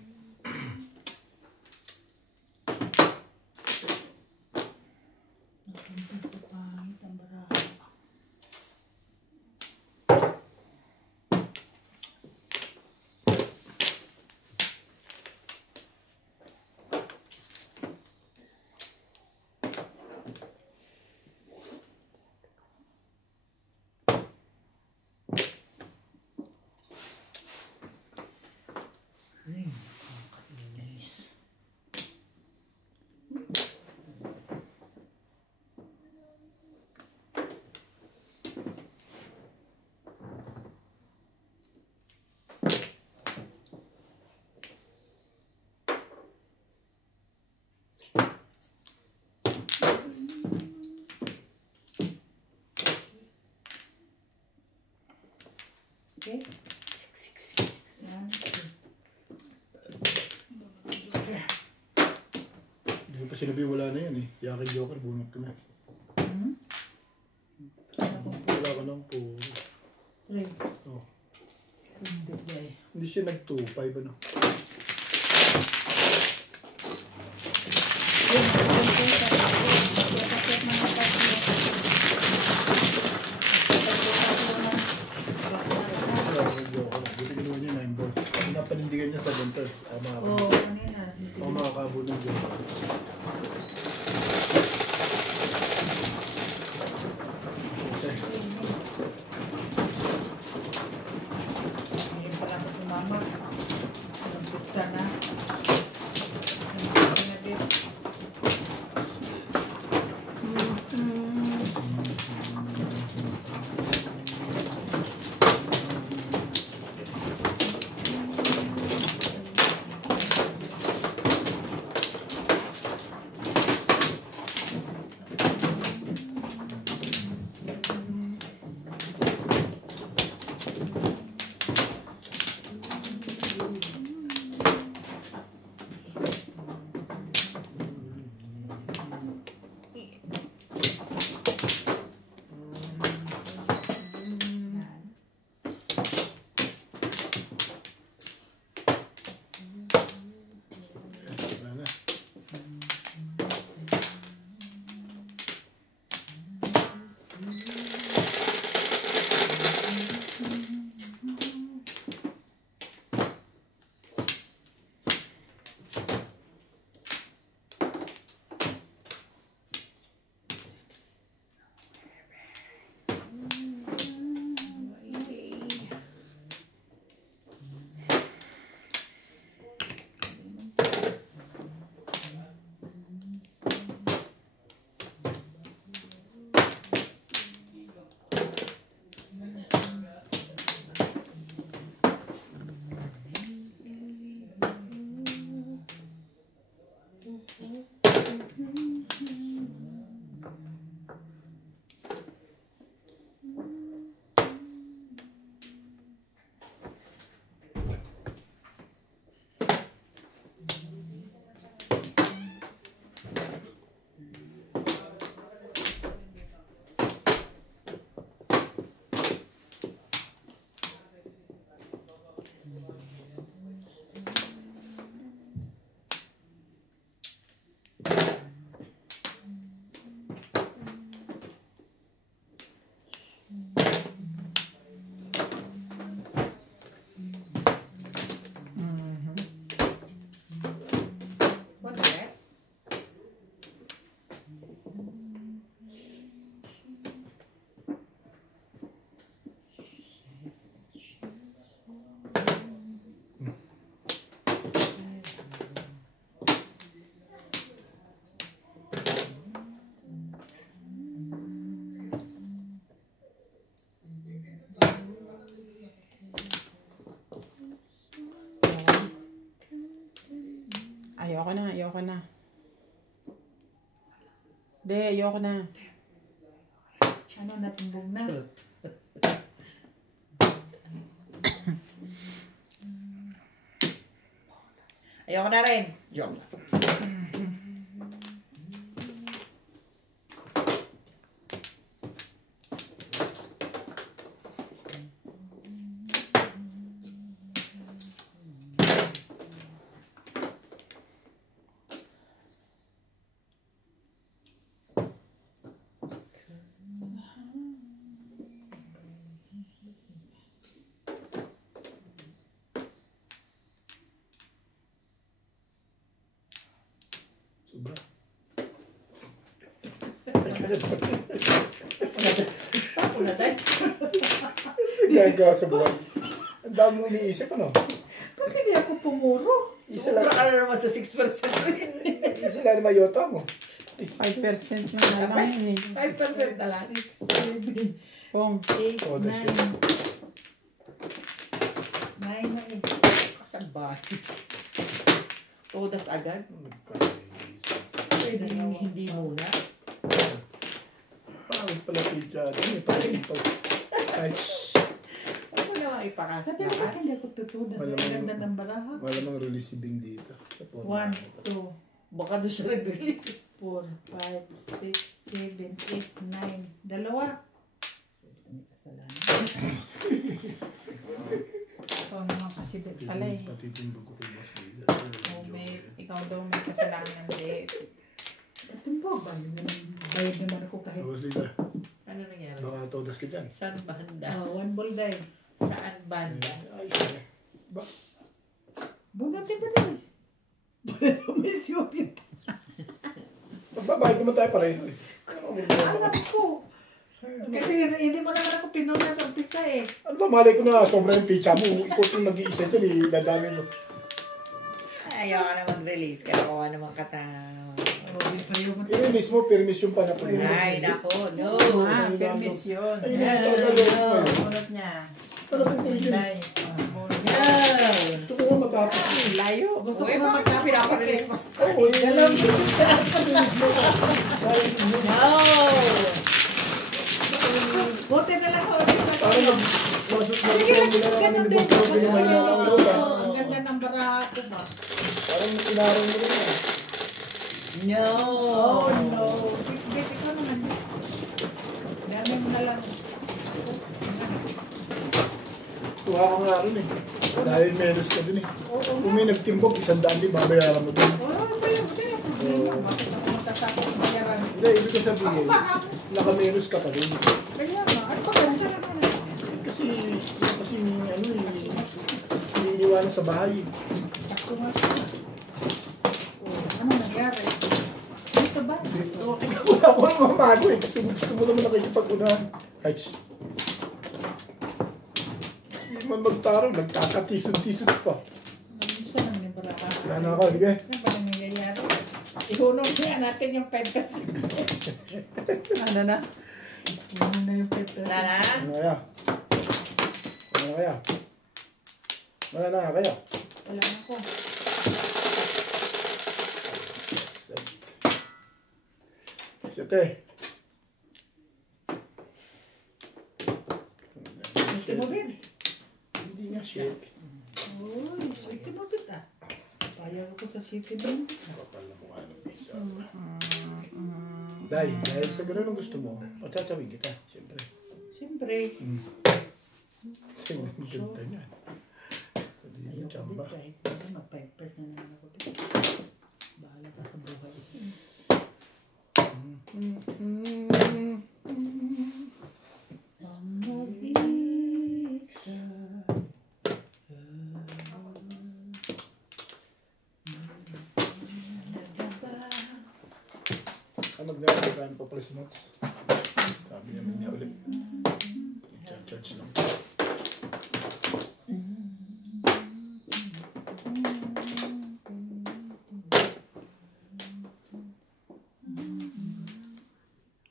Okay. Hindi ko pa sinabi wala na yan eh. Yaki Joker, bunot ko na. Wala ka ng puro. Oh. Hindi siya nag-2-5 ano. Panindigan niya sa benter. Oo, kanina. Ako makakabo ng Diyos. Ngayon pala ako tumama. Ang pizza na. Ayoko na, ayoko na. Hindi, ayoko na. Ano, natumbog na? Ayoko na rin. Ayoko. Sobra. Ako na tayo. Gagawa sa buwan. Ang dami mong iniisip, ano? Ba't hindi ako pumuro? Isa lang. Sobra ka na naman sa 6%. Isa lang yung mayota mo. 5% na lang yun eh. 5% na lang. 6, 7, Kung 8, Oh, 9. that's it. 9 na eh. kasabay. Todas agad. Pwede Hindi muna. Pangit pala pizza. Pangit pala. Ay, Huwag mo naman ipakas. Sabi ko ba't hindi ako tutunan? Malamang- Ang ganda ng baraha. malamang release si Bing dito. 1, 2, Baka doon siya nag-release. 4, 5, 6, 7, 8, 9. Dalawa. May kasalanan. Ikaw naman kasi bet pala eh. Patitimbog ko kay Boss Liga. Oh, ikaw daw may kasalanan din. Atimbog ba? Bayad naman ako kahit. Boss Liga, Ano nangyari? baka todas ka dyan. Saan banda? 1 ball die. Saan banda? Ay, sige. Bugati ba din eh? Bugati miss yung ito. Magbabayad naman tayo pareho eh. Alam ko. Kasi hindi mo naman ako pinuna sa umpisa eh. Ano ba, malay ko na sobrang yung pizza mo. Ikaw yung nag-iisa dyan eh. Dadami mo. Ayaw ka na mag-release. Kaya ako naman kata. I-release mo, permission pa na po. Ay, nako. No. Ah, permission. Ay, hindi talaga loob mo eh. Bunot niya. Ano kung pwede? Day. Gusto ko nga matapos eh. Layo. Gusto ko Uy, nga bakit matapos. pinaparelease mo sa Oo, yun. Dalawang I-release mo. Sayang mo. Wow! Buti na lang ako. Parang masuk mo Sige lang, na ganun lang. din. Hindi naman yan ang lola. Ang ganda ng baraha ko ba? Parang inaraw mo rin yan. No. Oh no. 6 bit ikaw naman. Dami mo na lang. Tuha ka nga rin eh. Dahil menos ka din eh. Kung may nagtimbog, 100 din, babayaran mo din. Oh, tayo. Bakit ako matasakot ng bayaran? Hindi, ibig ko sabihin, naka-menos ka pa rin. Kaya nga, ano pa ganda naman? Kasi ano eh, iniiwanan sa bahay. Ako nga. Oh, ano nangyari? Dito ba? Wala ko ang mamago eh, kasi gusto mo naman nakikipag-unahan. Ay, hindi man magtarong, nagkakatisod-tisod pa. Isa lang yung baraha. Wala na ako, sige. Ano ba nangyayari? Ihunong na natin yung 5%. Ano na? Ihunong na yung 5%. Lala? Ano kaya? Ano kaya? Wala na kaya? Wala na ko. Siyete. Ito mo bin. Hindi nga shit. Uy, ito mo bin ah. Payag ako sa city bin. Kapal na mukha ng pizza. Dahil sa ganun ang gusto mo, patsatawin kita, siyempre. Siyempre. Kasi ang ganda niya. Hindi yung tsamba. Mag-5% na naman ako din. Bahala ka sa buhay. Ang mag-isa. Mag-nagkakaan pa pala si Mats. Sabi naman niya ulit. Charge lang.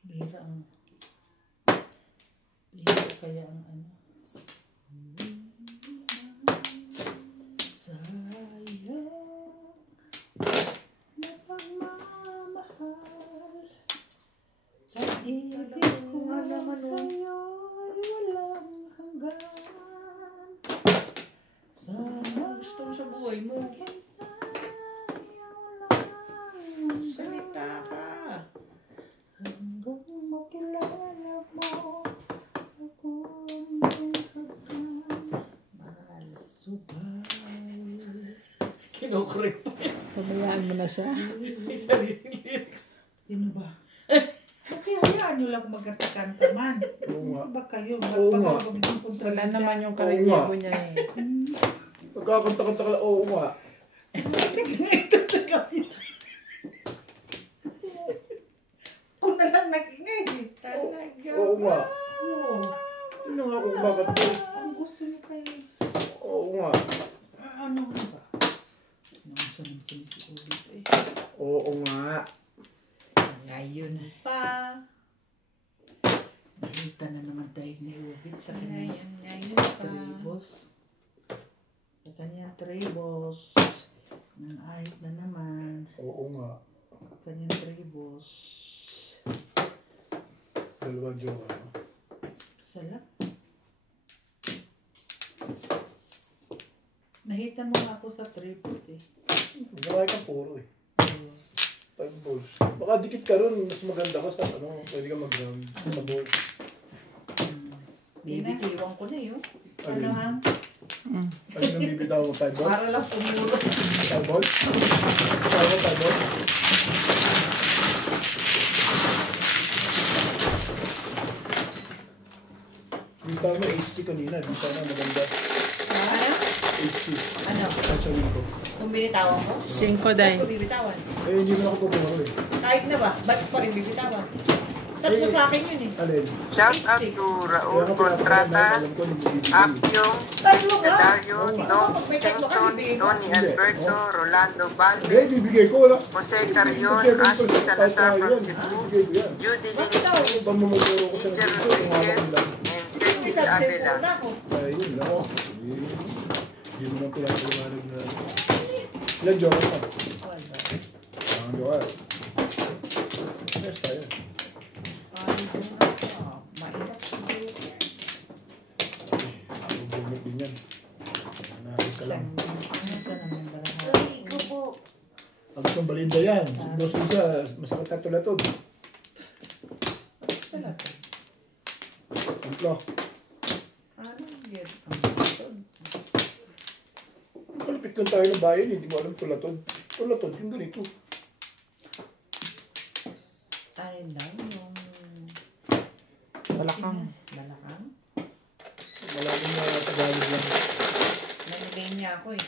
Bihira ang... Bihira kaya ang ano. Sayang. Ibig ko sa'yo'y walang hanggan. Sana Gusto mo sa buhay mo. Salita ka. hanggang makilala mo ako ang hanggan. Mahal subay. Kinokorek pa yan. Pabayaan mo na siya. May sariling lyrics. Sino ba? Kaya hayaan nyo lang magkanta man. Oo nga. Ba kayo? Oo nga. Wala naman yung karelyebo niya eh. Magkakanta-kanta ka lang. Oo nga. Ito sa kapit. Kung na lang nag-ingay. Talaga. Oo nga. Oo. Sino nga kung bakit to? Ang gusto niyo kayo. Oo nga. Ano nga ba? Ano siya naman sinisulit eh. Oo nga. Ngayon pa. Nakita na naman tayo ni Ubit sa kanyang Ngayon pa. tribos. Sa kanyang tribos. Nang ahit na naman. Oo nga. Kanyang tribos. Dalawang jowa. Salap. Nahitan mo nga ako sa tribos eh. Nakaya kang puro eh. 5 balls. Baka dikit ka ron, mas maganda ka sa ano, pwede ka mag-round sa ball. Bibitiwan ko na yun. Ano ha? Ano nang bibitaw mo? 5 balls? Para lang pumulot. 5 balls? 5 balls? Bitaw mo HT kanina, bitaw na maganda. Ano? HT. Ano? At sa wing ko. Kung binitawan mo? 5 day. Ba't ko bibitawan? Eh, hindi mo na ako pupumaro eh. Kahit na ba? Ba't pa rin bibitawan? Tatlo sa akin yun eh. Alin? Shout out to Raul Contrata, alam ko, hindi mo Apyong, Tatlo nga. Dario, Dong Simpson, Tony Alberto, Rolando Hindi, Balmes, bibigay ko wala. Jose Carrion, Ashley Salazar from Cebu, Bibigay ko yan. Judy Bakit Lynn daw? Smith, Pag mamuturo ko sa Angel Rodriguez, and Cecil Isang Avila. cellphone na ako. Ay, yun lang. Hindi mo na pinapaliwanag na. Ilan jowa ka? Ang jowa. Yes, tayo. Maingat siguro. Ang bumit din yan. Nahanap ka lang. Ay, ikaw po. Ang itong balinda yan. Boss isa, masakit ka tulatod. Talaga. Templo. Ano yun? Ang batod. Malapit lang tayo ng bayan, hindi mo alam tulatod. Tulatod, yung ganito. Ay lang yung... Balakang. Balakang? Malalim na Tagalog lang. Nanilay niya ako eh.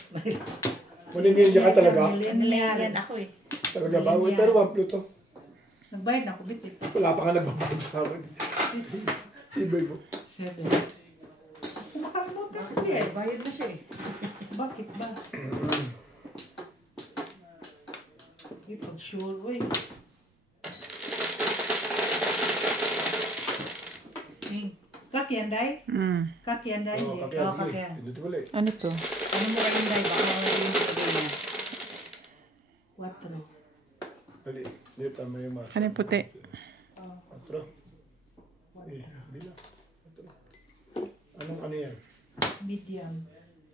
Maninilya ka talaga? Nanilay ako eh. Talaga ba? Uy, pero 1 pluto. Nagbayad na ako bitin. Wala pa ka nagbabayad sa akin. Ibay mo. 7. Kung makalimutan ko yan. Bayad na siya eh. Bakit ba? Ipag-sure, uy. Kakianday? Kakianday. Oo, Oo, kakyan. kakyan. Dito wala eh. Ano to? Ano mo rin dahil baka mga rin sa niya. 4. Dali. Dito, tama yung mark. Ano yung puti? 4. Eh, bila. 4. Anong ano yan? Medium.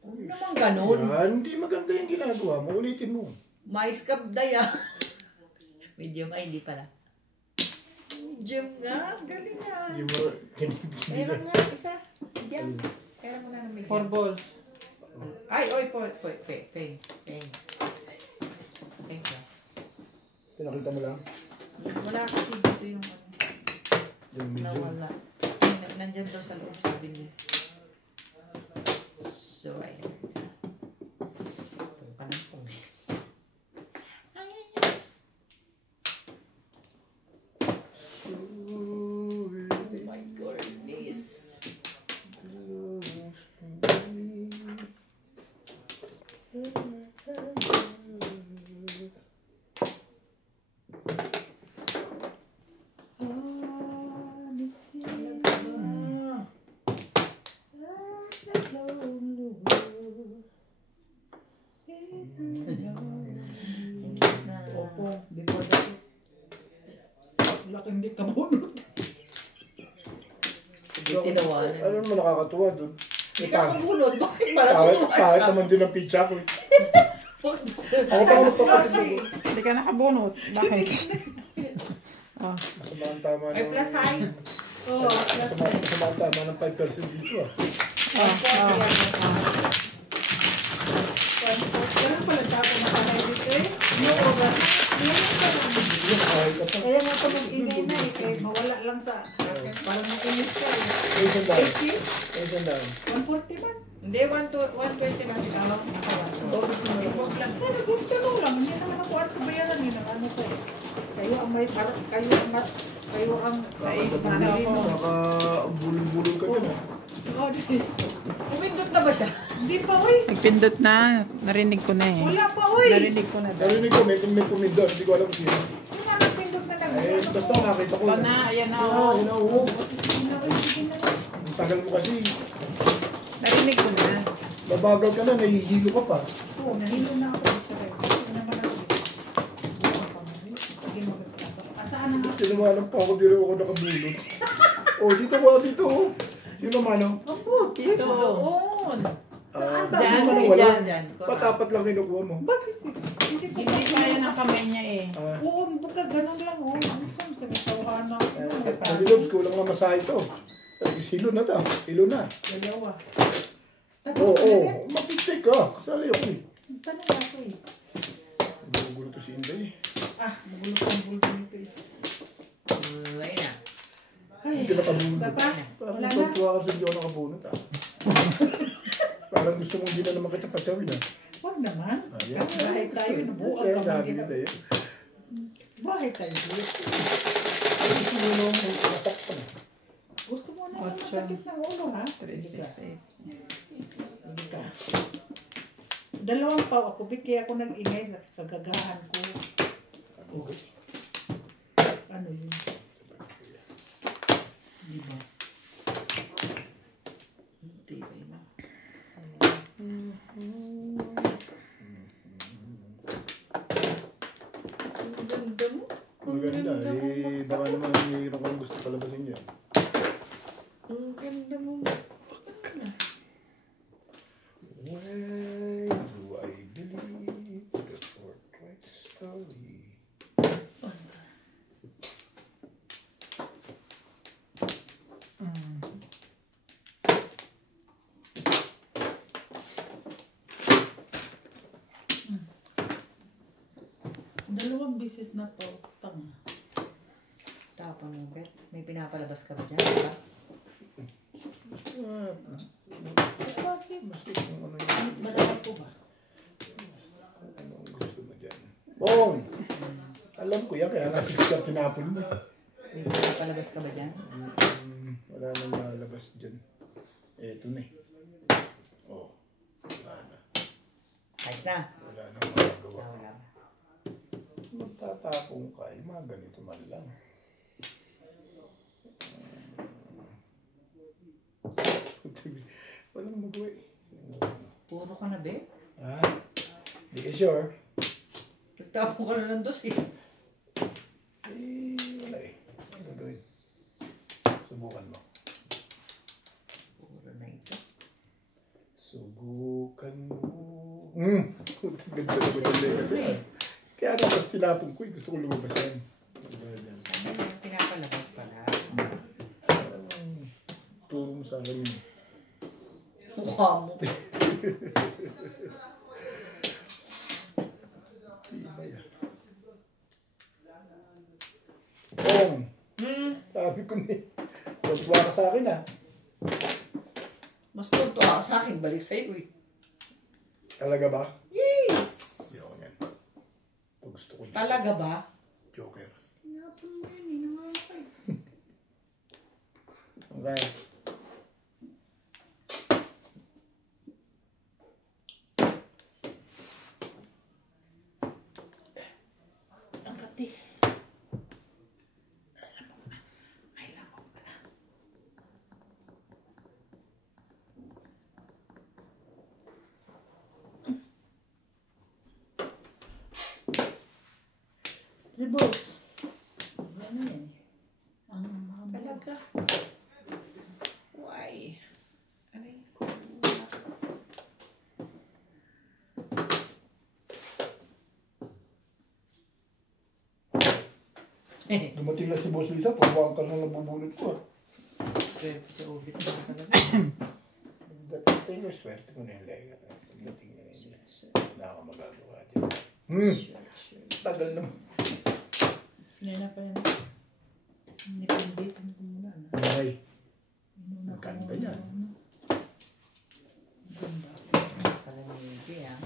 Huwag naman ganun. Yan, hindi maganda yung ginagawa mo. Ulitin mo. Mais kabday ah. Medium ay hindi pala. Medium nga. Galing nga. Hindi mo, Meron nga isa. Medium. Kaya mo na ng medium. 4 balls. Ay, oy, pay. Thank you. Pinakita mo lang. Wala kasi dito yung ano. Yung medyo. Nawala. Nandyan daw sa loob sabi niya. So, ayan. Panampong. Oh my goodness. Opo, before that. Wala kang hindi kabunot. Tinawanan. Ano naman nakakatuwa dun? Hindi ka nakabunot. Bakit ba Kahit natutuwa naman din ang pizza ko eh. Ako pa ako kapatid ko. Hindi ka nakabunot. Bakit? Masama ang tama Ay, ng... plus high. Oo, plus high. Masama ang tama ng 5% dito ah. Ganun pala tapo na panay dito eh. Oo ba? Kaya nga ito mag-ingay na eh. Kaya mawala lang sa... Parang makinis ka eh. May isang daan. 80? May isang daan. 140 man? Hindi, 120 lang ikaw. Tanong lang, hindi naman ako at sa bayaran eh. Ano ko eh. Kayo ang may... Kayo ang sa isa na ako. Nakabulol-bulol ka dyan ah. Oo, di. Pumindot na ba siya? Hindi pa, uy. Nagpindot na. Narinig ko na eh. Wala pa, uy. Narinig ko na. Narinig ko, may pumindot. Hindi ko alam kung sino. Wala nagpindot na lang. Eh, basta nakita ko. Ito na, ayan na. Oo, yun na, oo. Sige na lang. Ang tagal mo kasi. Narinig ko na. Babagal ka na, nahihilo ka pa. Oo, nahilo na ako. Sige naman ako. Sige, magkakato. Asaan na nga? Sinumalang pa ako, biro ako nakabulot. Oh, dito ko, dito. Sino mano? Ang puti. Ito. Doon. Diyan. Patapat lang kinukuha mo. Bakit? Hindi kaya ng kamay niya eh. Oo, baka ganun lang. Oo, sa may tawahan na. Nalilobs, kulang lang masahe ito. Silo na to. Silo na. Dalawa. Oo, mag-mistake ka. Kasali ako eh. Tanong ako eh. Magugulo to si Inday. Magulo ko ang bulto nito eh. Ayun na. Hindi ka nakabunod. Sapa? Parang Wala na. natutuwa ka sa hindi ako nakabunod ah. Parang gusto mong hindi na naman kita patsawin ah. Huwag naman. Ayan. Bahay tayo. Nabuang Kaya ka sabi man. ko sa'yo. Bahay tayo. Gusto mo nung masaktan. Gusto mo na yung sakit ng ulo ha? 368. Hindi ka. Dalawang paw ako. Kaya ako nag-ingay sa kagagahan ko. Okay. Ano yun? Diba? Hindi ba yun? Ang ganda mo. Maganda eh. Baka naman mayroon kang gusto palabasin dyan. Ang ganda mo. Why do I believe the forthright story? Dalawang bisis na to. Tanga. Tapang mo, Bet. May pinapalabas ka ba dyan? Diba? Bakit? Basta kung ano yun. Madala ko ba? Anong gusto mo dyan? Bong! Alam ko yan, kaya nga 6 ka tinapon mo. May pinapalabas ka ba dyan? Wala nang malabas dyan. Eto na eh. Oh, wala na. Ayos na. Wala nang magagawa. Wala. Magtatapong ka, eh, mga ganito man lang. Walang magawa eh. Puro ka na, Bet. Ha? Hindi ka sure? Nagtapo ka na ng dos eh. Eh, wala eh. Ano gagawin? Subukan mo. Puro na ito. Subukan mo. Ganda. Kaya nga mas tinapong ko eh. Gusto ko lumabas yan. Sana yung pinapalabas pala. Turong sa akin yun. Mukha mo. Ibay ah. Ong! Sabi ko na eh. Tuwa ka sa akin ah. Mas tuntua ka sa akin. Balik sa'yo eh. Talaga ba? Yes! Hindi ako yan. Ito gusto ko. Talaga ba? Joker. Tinapon mo yun. Hinangakay. Okay. Ang kati. Ay, lamok na. Ribos. Ano yan? Ang mahaba. Talaga. Dumating na si Boss Lisa, pagbuhaan ka lang nabubunot ko. Swerte sa ubit na talaga. Dating ko, swerte ko na yung lega. Dating na yun. Wala akong magagawa dyan. Tagal naman. Yan na pa yan. Nipindit mo muna. Ay, ang ganda niyan. Ganda. Palamigi ah.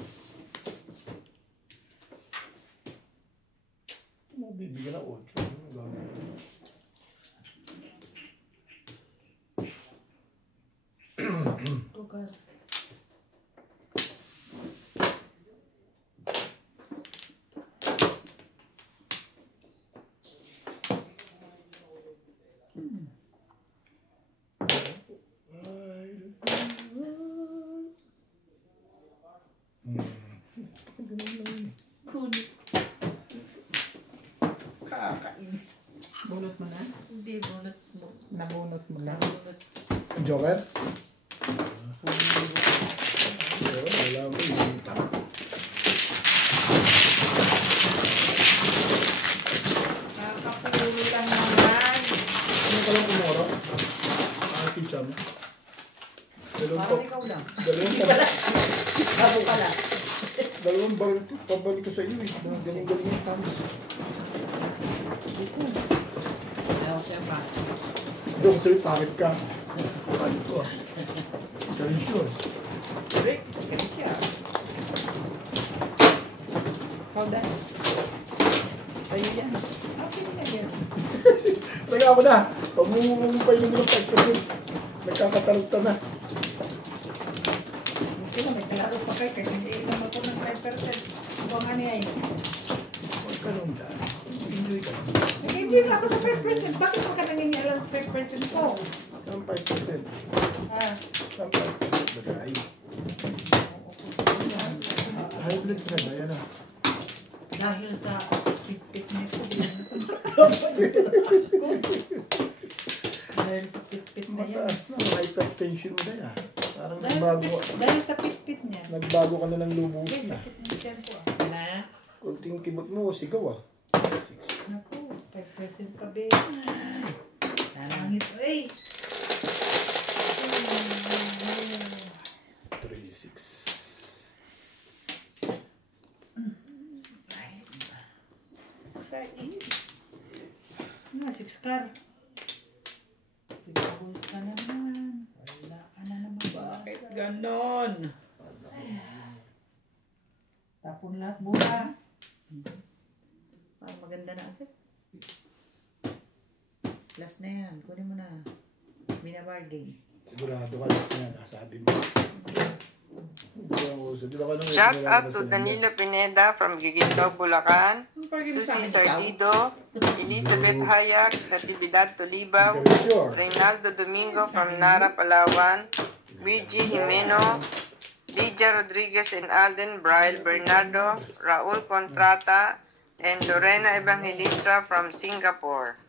Bibigyan na 8. Ang gagawin. Tukar. Kakainis. Bunot mo na? Hindi, bunot mo. Nabunot mo na? Ang Joker? Wala mo yung tao. Kakapuro lang naman. Ano ka lang kumoro? Ang pizza mo? Parang ikaw lang. Dalawang Ako pala. Dalawang baril ko, pabalik ko sa iyo eh. Mga galing-galing yung kami. Ayaw siya ba? Doon sa'yo, takit ka. Ano ko ah. Galing sure. Rick, ganit siya. Ikaw dahil. Sa'yo yan. Okay na yan. Taga mo na. Pag mo pa yung mga 5%, nagkakatalagta na. Hindi na, may kalaro pa kayo. Kaya hindi naman ako ng 5%. Ito nga niya eh. Huwag ka nung dahil. Enjoy ka. Nag-enjoy na ako sa 5%. Bakit mo ka nangingialam sa 5% ko? Saan 5%? Ah. Saan 5%? Bagay. High blood pressure, yan ah. Dahil sa pit-pit nito. Dahil sa pit-pit na yan. Mataas na, hypertension mo na yan. Parang nagbago. Dahil sa pit-pit niya. Nagbago ka na ng Yes, lubusin na. sakit ng tempo ah. Na? Kunting kibot mo, sigaw ah. 6. Naku, 5% pa be. Sana. Angit, ay! 3, 6. Sa is. Ano, 6 car. 6 balls ka na naman. Wala ka na naman. Bakit ganon? Tapon lahat buka. Parang maganda na agad. Last na yan. Kunin mo na. Binabargain. Sigurado ka last na yan, sabi mo. Shout out to Danilo Pineda from Giginto, Bulacan, Susie Sardido, Elizabeth Hayak, Natividad Tolibaw, Reynaldo Domingo from Nara, Palawan, Luigi Jimeno, Lydia Rodriguez and Alden Braille Bernardo, Raul Contrata, and Lorena Evangelista from Singapore.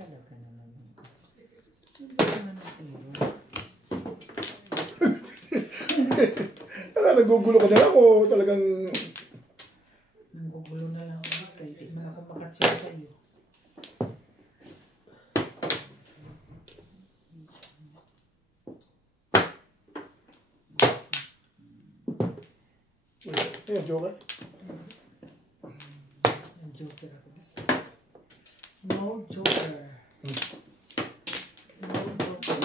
Talaga naman. Nagugulo ka na lang o talagang... Nagugulo na lang ako. Kaya di man ako makatsiyo sa iyo. Ayun, Joker. Joker ako. No Joker. No Joker.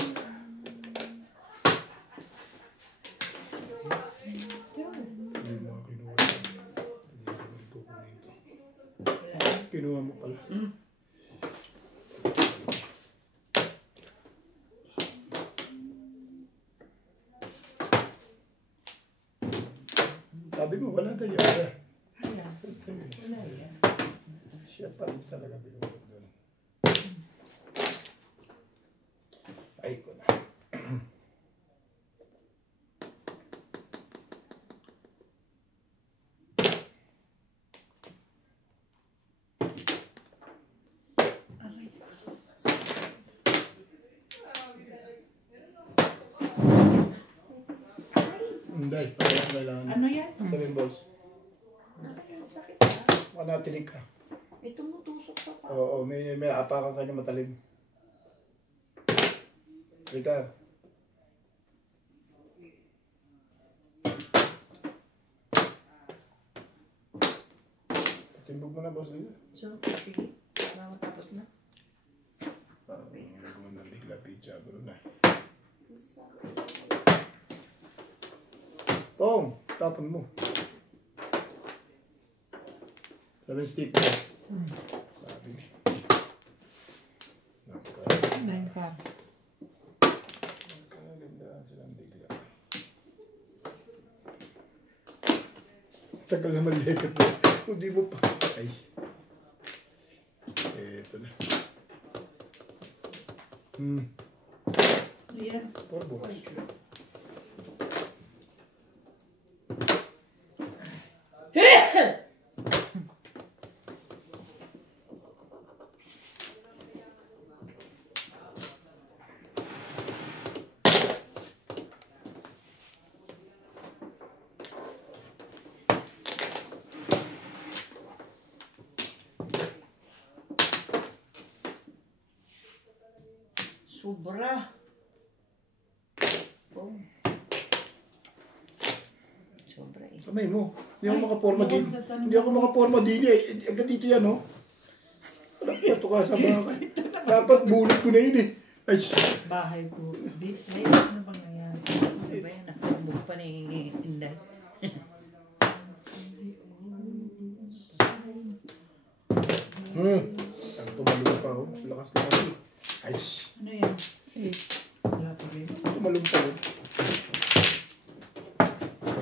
Hindi mo kinuha. Hindi mo rin kukunin to. Kinuha mo pala. Sabi mo, wala tayo. Ayan. Wala yan. Siya pa rin talaga binulog doon. Ay ko na. Aray ko. Dahil, kailangan. Ano yan? 7 balls. Sakit ah. Manatinig ka. May tumutusok sa pa. Oo, may apakan kanya matalim. Rika. Timbog mo na, boss. So, sige. Para matapos na. Parang gagawin ng bigla pizza. Gano'n na. Pong, tapon mo. 7 stick mo. Sabi niya. Nakaganda silang bigla. Tagal naman lekat mo. Hindi mo pa. Ay. Eto na. Yan. Porbo. Sobra. Oh. Sobra eh. Kamay mo. Hindi ako makaporma Ay, din. Hindi ako makaporma din eh. Agad dito yan, oh. Walang piyato ka sa mga... Dapat bunot ko na yun eh. Ay, Bahay ko. Ay, ano bang nangyari? Ano ba yan? Nakabog pa ni Inday. Ang tumalong pa, oh. Lakas na kasi. Ay, Ano yan? Wala pa rin. tumalong pa, oh.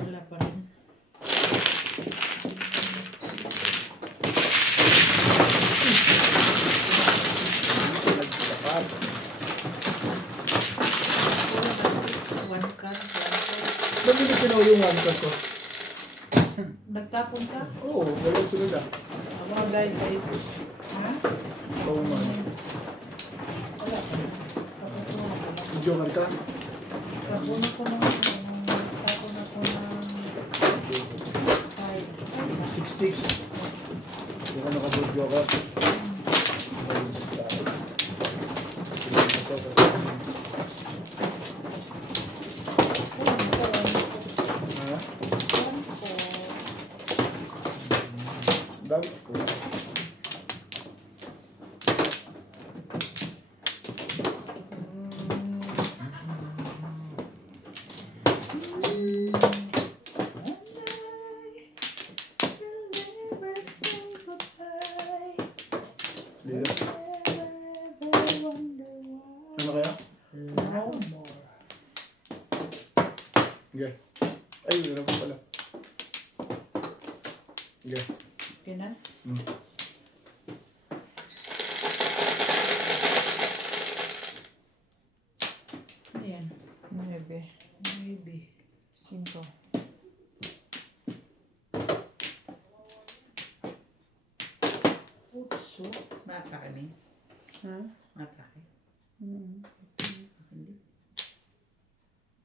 Wala pa rin. Nagtapat. One car. Ba't hindi pinaw yung angkas ko? Nagtapon ka? Oo, walang sunod ah. Mga guys, guys. Ha? Oo man. Wala pa rin. Kapuno ko lang. Joker ka? Kapuno ko lang. Tapon ako ng 6 sticks. Hindi ka nakabot joker. Dami ko. Ano kaya? Okay. Ay, wala pa pala. Okay. Okay na? Ano yan? 9. Maybe. 5. Oops. Nakakain. Ha? Nakakain. Hindi.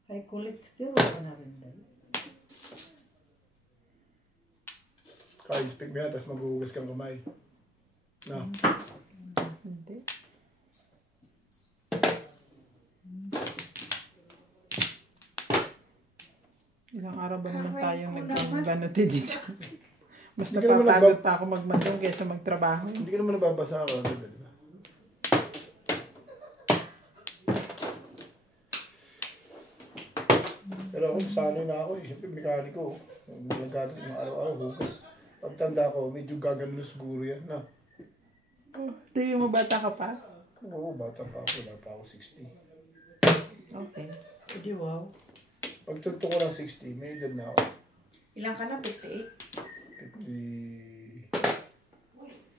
High cholesterol ka na rin dahil. Ka-inspect mo yan, tapos maghuhugas kang kamay. Na. Hindi. Ilang araw ba naman tayong nagkaganote dito? Mas Hindi ka naman napapagod pa ako magmadong kaysa magtrabaho. Hindi ka naman nababasa ako. Diba? Pero ako, sanay na ako eh. Siyempre, mekaniko. Nagkado ng araw-araw, hugas. Pagtanda ko, medyo gagano siguro yan. Na. Tingin mo bata ka pa? Oo, bata pa ako. Wala pa ako 60. Okay. Pwede wow. Pagtunto ko lang 60, may edad na ako. Ilang ka na? 58?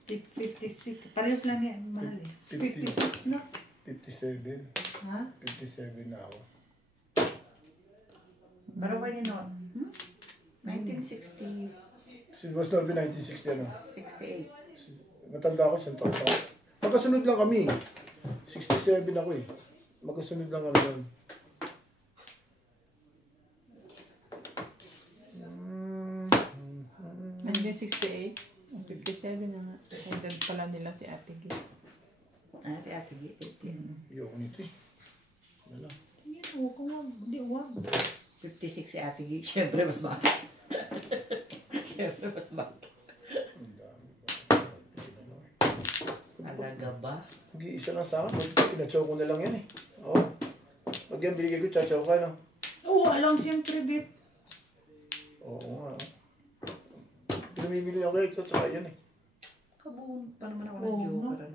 56. Parehas lang yan. Mahal eh. 56 na. 57. Ha? 57 na ako. Pero kayo noon? 1960. Si Boss Norby, 1960 ano? 68. Matanda ako, siyang taon ako. Magkasunod lang kami. 67 ako eh. Magkasunod lang kami doon. May 68. 57 na nga. Kaya pala nila si Ate G. Si Ate G. Ayoko nito eh. Wala. Tingin mo, kung wag, di wag. 56 si Ate G. Siyempre mas bakit. Siyempre mas bakit. Alaga ba? Mag-iisa lang sa akin. Pinachow ko na lang yan eh. Oo. Pag yan binigay ko, chachow ka, no? Oo, alam siyempre, bit. Oo nga. Pinamimili ako ito, tsaka yan eh. Kabuon pa naman ako Oo, ng no? joker.